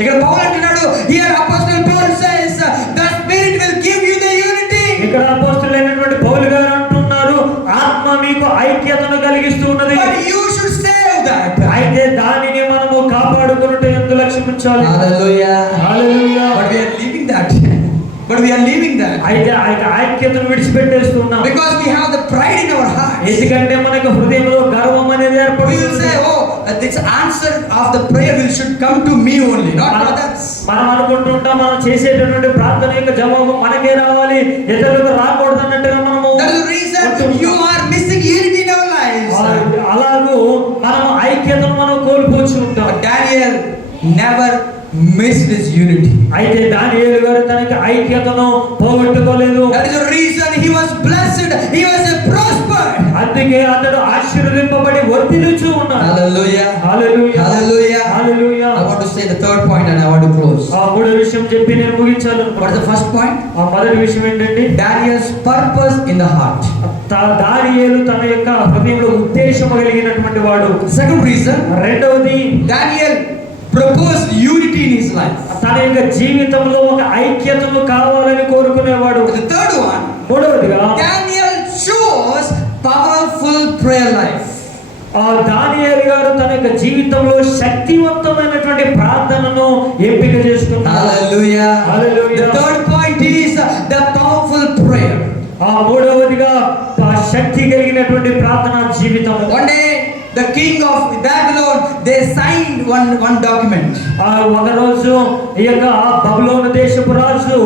ఇక్కడ పౌలు అంటున్నాడు, here apostle Paul says the Spirit will give you the unity. ఇక్కడ అపోస్తలుడైనటువంటి పౌలు గారు అంటున్నారు, ఆత్మ మీకు ఐక్యతను కలిగిస్తూ ఉన్నది. But you should save that. అయితే దానిని మనము కాపాడుకొనుటకు ఎందు లక్ష్యం ఉంచాలి. Hallelujah. Hallelujah. But we are leaving that. అయితే ఐక్యతను విడిచిపెట్టేస్తున్నాం. Because we have the pride in our heart. ఎందుకంటే మనకు హృదయంలో గర్వం అనేది ఏర్పడుతుంది. We will say, oh, this answer of the prayer should come to me only, not others. మనం అనుకుంటుంటాం మనం చేసేటటువంటి ప్రార్థన యొక్క జవాబు మనకే రావాలి, ఇతరులకు రాకూడదు అన్నట్టుగా మనము. That is the reason you are missing unity in our lives. అలాగూ మనం ఐక్యతను మనం కోల్పోతూ ఉంటాం. Daniel never missed his unity. అయితే దానియేలు గారు తనకి ఐక్యతను పోగొట్టుకోలేదు. That is the reason he was blessed, he was prospered. అందుకే అతడు ఆశీర్వదింపబడి వర్ధిల్లుచూ ఉన్నాడు. Hallelujah. Hallelujah. Hallelujah. Hallelujah. I want to say the third point and I want to close. ఆ మూడో విషయం చెప్పి నేను ముగించాను. What is the first point? ఆ మొదటి విషయం ఏంటంటే Daniel's purpose in the heart. దానియేలు తన యొక్క హృదయంలో ఉద్దేశం కలిగినటువంటి వాడు. Second reason, రెండవది Daniel proposed unity in his life. తన యొక్క జీవితంలో ఒక ఐక్యతను కావాలని కోరుకునేవాడు. The third one, మూడవదిగా Daniel chose powerful prayer life. ఆ దానియేలు గారు తన యొక్క జీవితంలో శక్తివంతమైనటువంటి ప్రార్థనను ఎంపిక చేసుకున్నాడు. Hallelujah. Hallelujah. The third point is the powerful prayer. ఆ మూడవదిగా ఆ శక్తి కలిగినటువంటి ప్రార్థనా జీవితం. One day the king of Babylon, they signed one document. ఒక రోజు ఈ యొక్క బబులోను దేశపు రాజు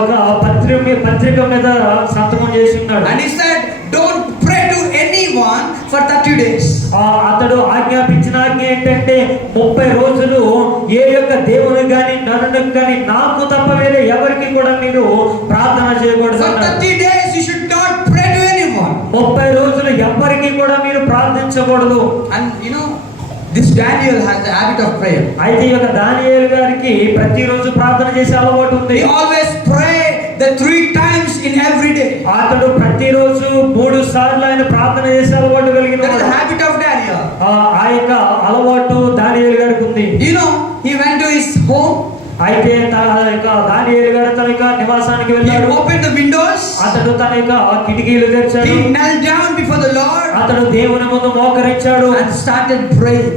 ఒక పత్రిక మీద సంతకం చేసి ఉన్నాడు. And he said, don't pray to anyone for 30 days. అతడు ఆజ్ఞాపించిన ఆజ్ఞ ఏంటంటే 30 రోజులు ఏ యొక్క దేవుని గాని నరునికి గాని నాకు తప్ప వేరే ఎవరికి కూడా మీరు ప్రార్థన చేయకూడదు. For 30 days you should not pray to anyone. 30 రోజులు ఎవరికి కూడా మీరు ప్రార్థించకూడదు. And you know, this Daniel has the habit of prayer. అయితే ఈ యొక్క దానియేలు గారికి ప్రతిరోజు ప్రార్థన చేసే అలవాటు ఉంది. He always pray the 3 times in every day. అతడు ప్రతిరోజు 3 సార్లు ఆయన ప్రార్థన చేసే అలవాటు కలిగిన That is the habit of Daniel. ఆ యొక్క అలవాటు దానియేలు గారికి ఉంది. You know, he went to his home. అయితే తన యొక్క దానియేలు గారు తన యొక్క నివాసానికి He వెళ్ళాడు. opened the windows. అతడు తన యొక్క కిటికీలు తెరిచాడు. He knelt down before the Lord అతడు దేవుని ముందు మోకరించాడు. and started praying.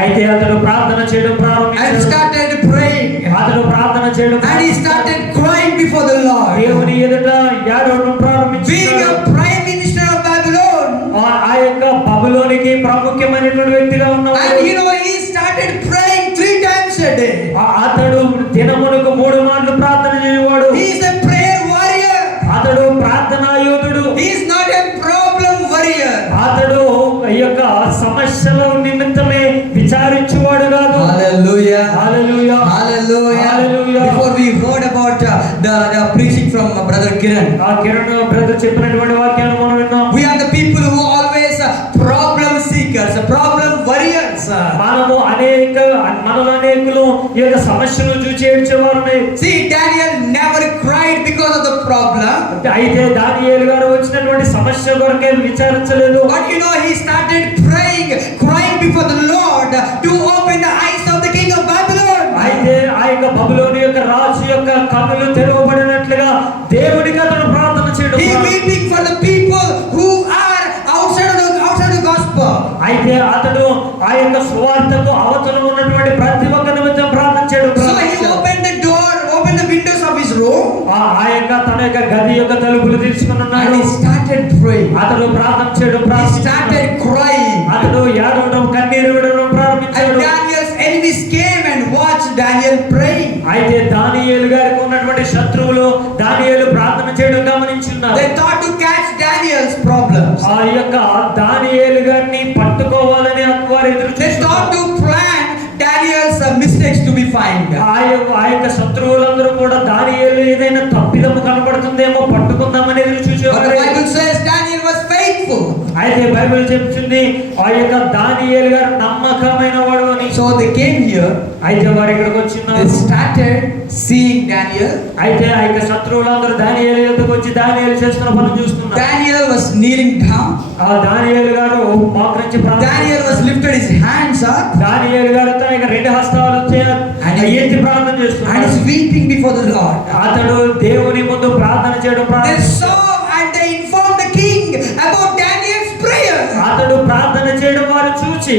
అయితే అతడు ప్రార్థన చేయడం And ప్రారంభించాడు. started praying. అతడు ప్రార్థన చేయడం And he started crying before the Lord. దేవుని ఎదుట ఏడవడం Being ప్రారంభించాడు. a prime minister of Babylon. ఆ యొక్క బబులోనికి ప్రాముఖ్యమైనటువంటి వ్యక్తిగా ఉన్నవాడు. And you know, he started praying 3 times a day. అతడు దినమునకు 3 మార్లు ప్రార్థన చేయవాడు. He is a prayer warrior. అతడు ప్రార్థనా యోధుడు. He is not a problem warrior. అతడు ఈ యొక్క సమస్యల నిమిత్తమే విచారించువాడు కాదు. Hallelujah. Hallelujah. Hallelujah. Hallelujah. Before we heard about the preaching from brother Kiran, ఆ కిరణ్ బ్రదర్ చెప్పినటువంటి వాక్యాన్ని మనం విన్నాం. we are the people who always problem seekers, problem warriors. మనలో అనేకులు ఈ యొక్క సమస్యలు చూచి ఏడ్చేవారని. See, Daniel never cried because of the problem. అయితే దానియేలు గారు వచ్చినటువంటి సమస్య కొరకే విచారించలేదు. But you know, he started praying crying before the Lord to open the eyes of the king of Babylon. అయితే ఆ యొక్క బబులోను యొక్క రాజు యొక్క కన్నులు తెరవబడినట్లుగా దేవుడికి అతను ప్రార్థన చేయడం He weeping for the people who are outside the gospel. అయితే అతడు ఆ యొక్క సువార్తకు అవతల ఉన్నటువంటి ప్రతి ఒక్క నిమిత్తం ప్రార్థన చేయడం So he opened the door, opened the windows of his room, ఆ యొక్క తన యొక్క గది యొక్క తలుపులు తీసుకున్నాడు. and he started praying. అతడు ప్రార్థన చేయడం He started crying. అతడు ఏడవడం కన్నీరు విడవడం And ప్రారంభించాడు. Daniel's enemies came and watched Daniel praying. అయితే దానియేలు గారికి ఉన్నటువంటి శత్రువులు దానియేలు ప్రార్థన చేయడం గమనించున్నారు. They thought to catch Daniel's problems. ఆ యొక్క దానియేలు గారిని పట్టుకోవాలని వారు ఎదురు They thought to plan Daniel's mistakes to be found. ఆ యొక్క శత్రువులందరూ కూడా దానియేలు ఏదైనా తప్పిదము కనబడుతుందేమో పట్టుకుందామని ఎదురు But the చూసేవారు. Bible says Daniel was faithful. అయితే బైబిల్ చెప్తుంది ఆ యొక్క దానియేలు గారు నమ్మకమైన వాడు అని. So they came here. అయితే వారు ఇక్కడికి They వచ్చినారు. started seeing Daniel. అయితే ఆ యొక్క శత్రువులందరూ దానియేలు యొద్దకు వచ్చి దానియేలు చేస్తున్న పనులు చూస్తున్నారు. Daniel was kneeling down. ఆ దానియేలు గారు మోకరించి Daniel was lifted his hands up దానియేలు గారు తన యొక్క రెండు హస్తాలు ఎత్తి ప్రార్థన and చేస్తున్నాడు. is weeping before the Lord. అతడు దేవుని ముందు ప్రార్థన చేయడం They ప్రారంభించాడు. saw and they informed the king about Daniel's prayer. అతడు ప్రార్థన చేయడం వారు చూసి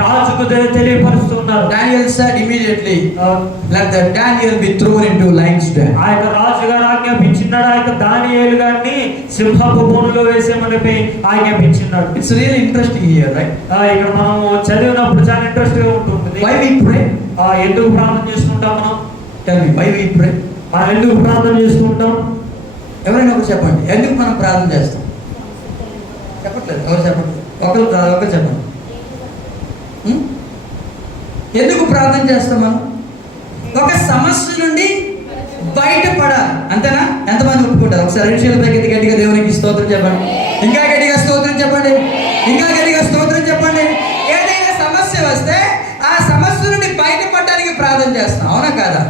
రాజుకు తెలియపరుస్తున్నారు. Daniel said immediately, ఆ let the Daniel be thrown into lion's den. యొక్క రాజు గారు ఆజ్ఞాపించినాడు. ఆ యొక్క దానియేలు గారిని సింహపు బోనులో వేసేమని ఆజ్ఞాపించినాడు. It's really interesting here, right? ఇక్కడ మనం చదివినప్పుడు చాలా ఇంట్రెస్ట్ గా ఉంటుంది. Why we pray? ఎందుకు ప్రార్థన చేసుకుంటాం మనం? Tell me, why we pray? మనం ఎందుకు ప్రార్థన చేసుకుంటాం? ఎవరైనా ఒకరు చెప్పండి, ఎందుకు మనం ప్రార్థన చేస్తాం? చెప్పట్లేదు, ఎవరు చెప్పండి, ఒకరు చెప్పండి. ఎందుకు ప్రార్థన చేస్తాం మనం? ఒక సమస్య నుండి బయటపడాలి, అంతేనా? ఎంతమంది ఒప్పుకుంటారు? ఒకసారి రెండు చేతుల పైకి గట్టిగా దేవునికి స్తోత్రం చెప్పండి. ఇంకా గట్టిగా స్తోత్రం చెప్పండి. ఇంకా గట్టిగా స్తోత్రం చెప్పండి. ఏదైనా సమస్య వస్తే ఆ సమస్య నుండి బయటపడడానికి ప్రార్థన చేస్తాం, అవునా కాదా?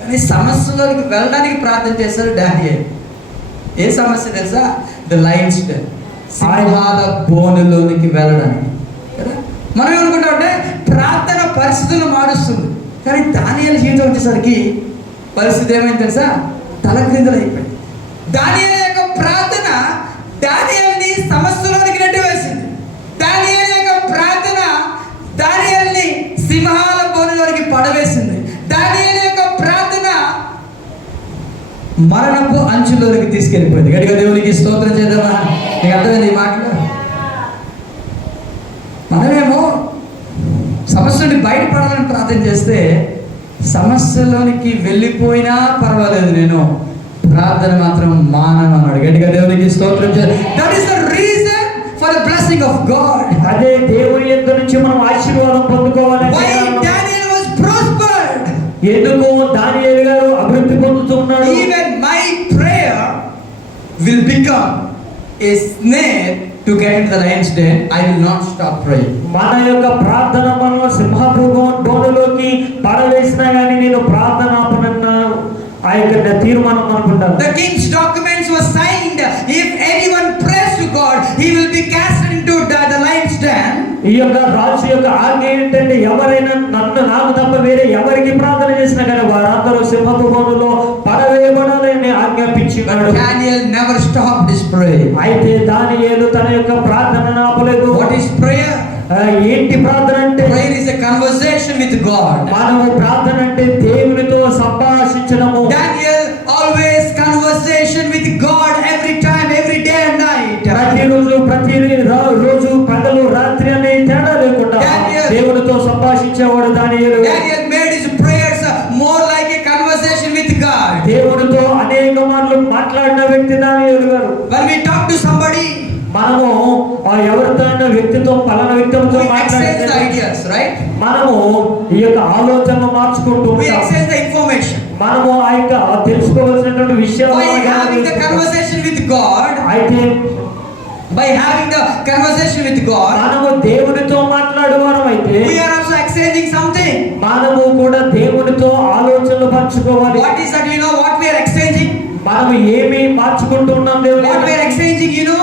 కానీ సమస్యలోకి వెళ్ళడానికి ప్రార్థన చేశారు డానియేల్. ఏ సమస్య తెలుసా? ద లయన్స్ డెన్, సింహాల బోనులోనికి వెళ్ళడానికి కదా. మనం ఏమనుకుంటాం అంటే ప్రార్థన పరిస్థితులను మారుస్తుంది, కానీ దానియేలు జీవితం వచ్చేసరికి పరిస్థితి ఏమైంది తెలుసా? తలక్రిందులు అయిపోయింది. దానియేలు యొక్క ప్రార్థన దానియేలుని సమస్యలోనికి నెట్టివేసింది. దానియేలు యొక్క ప్రార్థన దానియేలుని సింహాల బోనులోనికి పడవేసింది. దానియేలు యొక్క ప్రార్థన మరణపు అంచులోనికి తీసుకెళ్ళిపోయింది. గట్టిగా దేవునికి స్తోత్రం చేద్దామా? నీకు అర్థమైంది ఈ మాటలు? మనమేమో సమస్య నుండి బయటపడాలని ప్రార్థన చేస్తే సమస్యలోనికి వెళ్ళిపోయినా పర్వాలేదు, నేను ప్రార్థన మాత్రం మానను అన్నాడు. గట్టిగా దేవునికి స్తోత్రం చేద్దాం. That is the reason for the blessing of God. అదే దేవుని యొద్ద నుంచి మనం ఆశీర్వాదం పొందుకోవాలని. Why Daniel was prospered? ఎందుకు దానియేలు గారు అభివృద్ధి పొందుతున్నాడు? Even my prayer will become a snare to get into the lion's den. I will not stop praying. మన యొక్క ప్రార్థన మనం సింహపు బోనులోకి పడవేసినా కానీ నేను ప్రార్థన ఆపనన్నా ఆ యొక్క తీర్మానం అనుకుంటాను. The king's documents were signed. If anyone prays to God, he will be cast into the lion's den. ఈ యొక్క రాజు యొక్క ఆజ్ఞ ఏంటంటే ఎవరైనా నాకు తప్ప వేరే ఎవరికి ప్రార్థన చేసినా కానీ వారందరూ సింహపు బోనులో పడవేయబడాలని ఆజ్ఞాపించాడు. Daniel never stopped his prayer. అయితే దానియేలు తన యొక్క ప్రార్థన ఆపలేదు. What is prayer? ఏంటి ప్రార్థన అంటే? Prayer is a conversation with God. మనము ప్రార్థన అంటే దేవునితో సంభాషించడము. Daniel always conversation with God every time, every day and night. ప్రతిరోజు పగలు రాత్రి అనే తేడా లేకుండా దేవునితో సంభాషించేవాడు దానియేలు. Daniel made his prayers more like a conversation with God. దేవునితో అనేక మార్లు మాట్లాడిన వ్యక్తి దానియేలు గారు. When we talk to somebody, మనము ఎవరితో వ్యక్తితో పలానా వ్యక్తితో we exchange the ideas, right? మనము ఈ యొక్క ఆలోచనలు మార్చుకుంటూ We exchange the information. మనము ఆ యొక్క తెలుసుకోవాల్సినటువంటి విషయాలు By having the conversation with God, అయితే by having the conversation with God, మనము దేవునితో మాట్లాడేవారం అయితే we are also exchanging something. మనము కూడా దేవునితో ఆలోచనలు పంచుకోవాలి. What is that? You know what we are exchanging? మనము ఏమి మార్చుకుంటున్నాం దేవుని? What we are exchanging, you know?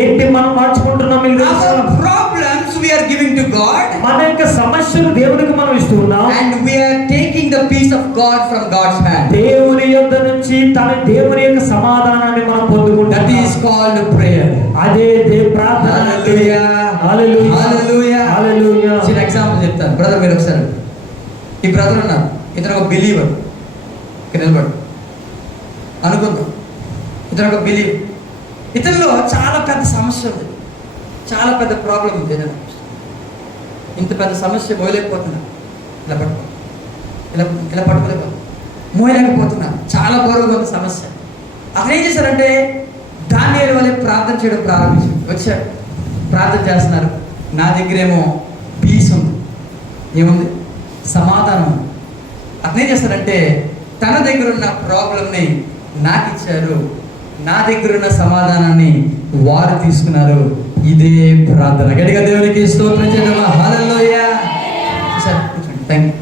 ఏంటి మనం మార్చుకుంటున్నాం? Our problems we are giving to God, మన యొక్క సమస్యలు దేవునికి మనం ఇస్తూ ఉన్నాం, and we are taking the peace of God from God's hand. దేవుని యొద్ద నుంచి దేవుని యొక్క సమాధానాన్ని మనం పొందుకుంటాం. That is called prayer. అదే ప్రార్థన. Hallelujah. హల్లెలూయా. Hallelujah. హల్లెలూయా. చిన్న ఎగ్జాంపుల్ చెప్తాను. బ్రదర్ మీరు ఒకసారి, ఈ బ్రదర్ ఉన్నారు, ఇతను ఒక బిలీవర్. ఇక్కడ నిలబడు అనుకుందాం, ఇతను ఒక బిలీవర్. ఇతనిలో చాలా పెద్ద సమస్య ఉంది, చాలా పెద్ద ప్రాబ్లం ఉంది. ఏదైనా ఇంత పెద్ద సమస్య మోయలేకపోతున్నా, ఇలా పట్టుకో, ఇలా పట్టుకోలేకపోతున్నా, మోయలేకపోతున్నా, చాలా బరువుగా ఉంది సమస్య. అతను ఏం చేశారంటే దానియేలు వలె ప్రార్థన చేయడం ప్రారంభించారు. వచ్చారు, ప్రార్థన చేస్తున్నారు. నా దగ్గరేమో పీస్ ఉంది, ఏముంది, సమాధానం ఉంది. అతను ఏం చేస్తారంటే తన దగ్గర ఉన్న ప్రాబ్లంని నాకు ఇచ్చారు, నా దగ్గర ఉన్న సమాధానాన్ని వారు తీసుకున్నారు. ఇదే ప్రార్థన. గట్టిగా దేవునికి స్తోత్రం చేద్దామా? హల్లెలూయా. చూసారు, కూర్చోండి. Thank you.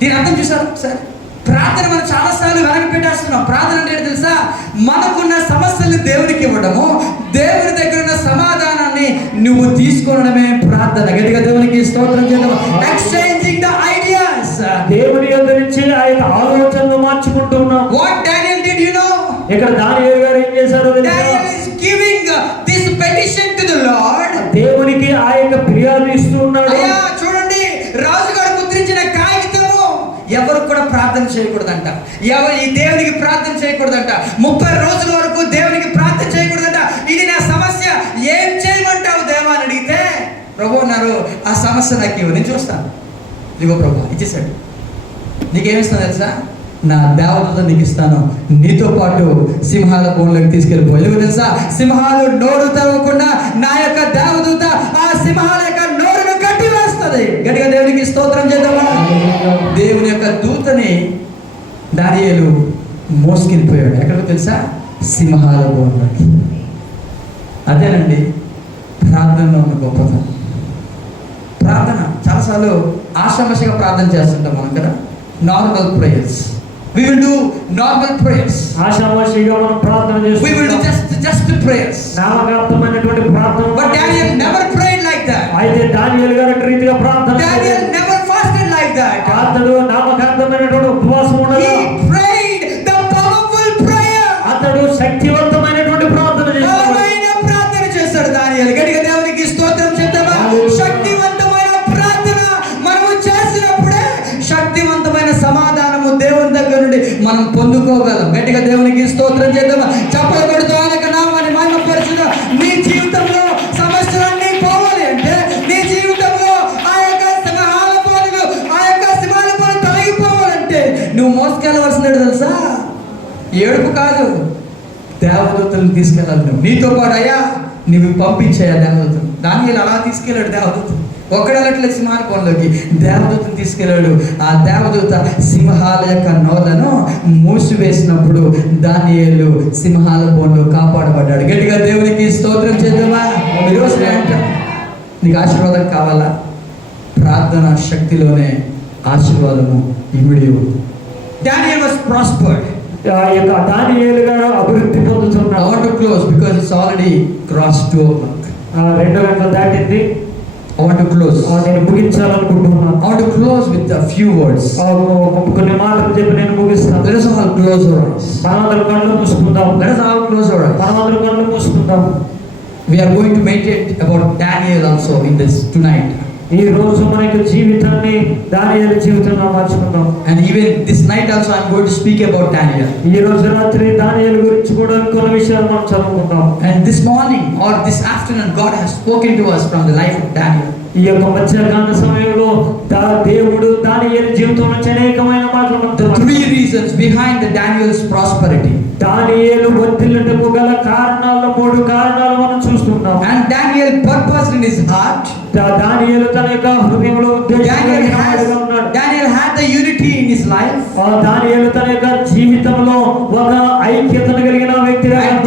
దీని అర్థం చూసారు సార్? ప్రార్థన మనం చాలాసార్లు వెనక్కి పెట్టేస్తున్నాం. ప్రార్థన అంటే ఏంటో తెలుసా? మనకున్న సమస్యల్ని దేవునికి ఇవ్వడము, దేవుని దగ్గర ఉన్న సమాధానాన్ని నువ్వు తీసుకోవడమే ప్రార్థన. గట్టిగా దేవునికి స్తోత్రం చేద్దాం. Exchanging the ideas. దేవుని యొద్ద నుంచి ఆ యొక్క ఆలోచనలు మార్చుకుంటున్నాం. What Daniel did you know? ఇక్కడ దానియేలు గారు ఏం చేశారో తెలుసా? Daniel is giving this petition to the Lord. దేవునికి ఆ యొక్క ఫిర్యాదు ఇస్తూ ఉన్నాడు. అయ్యా చూడండి, రాజుగారు ముద్రించిన కాగితము ఎవరు కూడా ప్రార్థన చేయకూడదంట. ఎవరు ఈ దేవునికి ప్రార్థన చేయకూడదంట. 30 రోజుల వరకు దేవునికి ప్రార్థన చేయకూడదంట. ఇది నా సమస్య, ఏం చేయమంటావు దేవా అని అడిగితే ప్రభు అన్నారు, ఆ సమస్య నాకు ఇవ్వు, నేను చూస్తాను. ఇదిగో ప్రభు ఇచ్చేసాడు. నీకేమిస్తాను తెలుసా? నా దేవదూత నీకు ఇస్తాను, నీతో పాటు సింహాల బోన్లోకి తీసుకెళ్ళిపో. ఎందుకు తెలుసా? సింహాలు నోరు తెరవకుండా నా యొక్క దేవదూత ఆ సింహాల యొక్క నోరును కట్టి వేస్తుంది. గట్టిగా దేవునికి స్తోత్రం చేద్దామా? దేవుని యొక్క దూతని దానియేలు మోసుకెళ్ళిపోయాడు. ఎక్కడికి తెలుసా? సింహాల బోన్లోకి. అదేనండి ప్రార్థనలో ఉన్న గొప్పతనం. ప్రార్థన చాలాసార్లు ఆషామాషిగా ప్రార్థన చేస్తుంటాం మనం కదా. Normal prayers, we will do normal prayers. ఆషామాషిగా మనం ప్రార్థన చేస్తాం. We will do just prayers. నామకార్థమైనటువంటి ప్రార్థన. But Daniel never prayed like that. అయితే దానియేలు గారు అట్టి రీతిగా ప్రార్థన Daniel never fasted like that. అతడు నామకార్థమైనటువంటి ఉపవాసం ఉండదు. He prayed the powerful prayer. అతడు శక్తివంతమైనటువంటి ప్రార్థన చేశాడు. బలమైన ప్రార్థన చేశాడు దానియేలు. గట్టిగా దేవునికి స్తోత్రం చేద్దామా? శక్తివంతమైన ప్రార్థన మనము చేసినప్పుడే శక్తివంతమైన సమాధానము దేవుని దగ్గర నుండి మనం పొందుకోగలం. గట్టిగా దేవునికి స్తోత్రం చేద్దామా? చప్పలు కొడుతూ ఆయన నామాన్ని మహిమపరచుదాం. నీ జీవితంలో సమస్యలన్నీ పోవాలి అంటే, నీ జీవితంలో ఆ యొక్క సింహాల పోలు, ఆ యొక్క సింహాల పోలు తొలగిపోవాలంటే నువ్వు మోసుకెళ్ళవలసినట్టు తెలుసా? ఏడుపు కాదు, దేవదూతలను తీసుకెళ్ళాలి. నువ్వు నీతో పాటు అయ్యా నువ్వు పంపించాయా దేవదూతను. దానియేలు అలా తీసుకెళ్ళాడు దేవదూతను. ఒక్కడట్లేదు సింహాల బోన్లోకి, దేవదూతను తీసుకెళ్ళాడు. ఆ దేవదూత సింహాల యొక్క నోలను మూసివేసినప్పుడు దానియేలు సింహాల బోన్లో కాపాడబడ్డాడు. గట్టిగా దేవునికి స్తోత్రం చేద్దామా? ఈరోజు నీకు ఆశీర్వాదం కావాలా? ప్రార్థన శక్తిలోనే ఆశీర్వాదము ఇమిడి ఉంది. Daniel was prospered. ఆ యొక్క దానియేలు గారు అభివృద్ధి I పొందుతున్నాడు. want to close because it's already crossed 2 o'clock. 2 గంటలు దాటింది. I want to close. నేను ముగించాలనుకుంటున్నాను. I want to close with a few words. కొన్ని మాటలు చెప్పి నేను ముగిస్తాను. Let us all close our eyes. మనమందరం కళ్ళు మూసుకుందాం. Let us all close our eyes. మనమందరం కళ్ళు మూసుకుందాం. We are going to meditate about Daniel also in this tonight. ఈ రోజు మన యొక్క జీవితాన్ని దానియేలు జీవితంగా మార్చుకుందాం. And even this night also I am going to speak about Daniel. ఈ రోజు రాత్రి దానియేలు గురించి కూడా కొన్ని విషయాలు మనం చదువుకుందాం. And this morning or this afternoon God has spoken to us from the life of Daniel. ఈ యొక్క మధ్యాహ్న సమయంలో దేవుడు దానియేలు జీవితంలో నుంచి అనేకమైన మాటలు The 3 reasons behind the Daniel's prosperity. దానియేలు వర్ధిల్లుటకు గల కారణాలు 3 కారణాలు మనం చూస్తున్నాం. And Daniel purposed in his heart. దానియేలు తన యొక్క హృదయంలో Daniel had the unity in his life. దానియేలు తన యొక్క జీవితంలో ఒక ఐక్యతను కలిగిన వ్యక్తిగా. And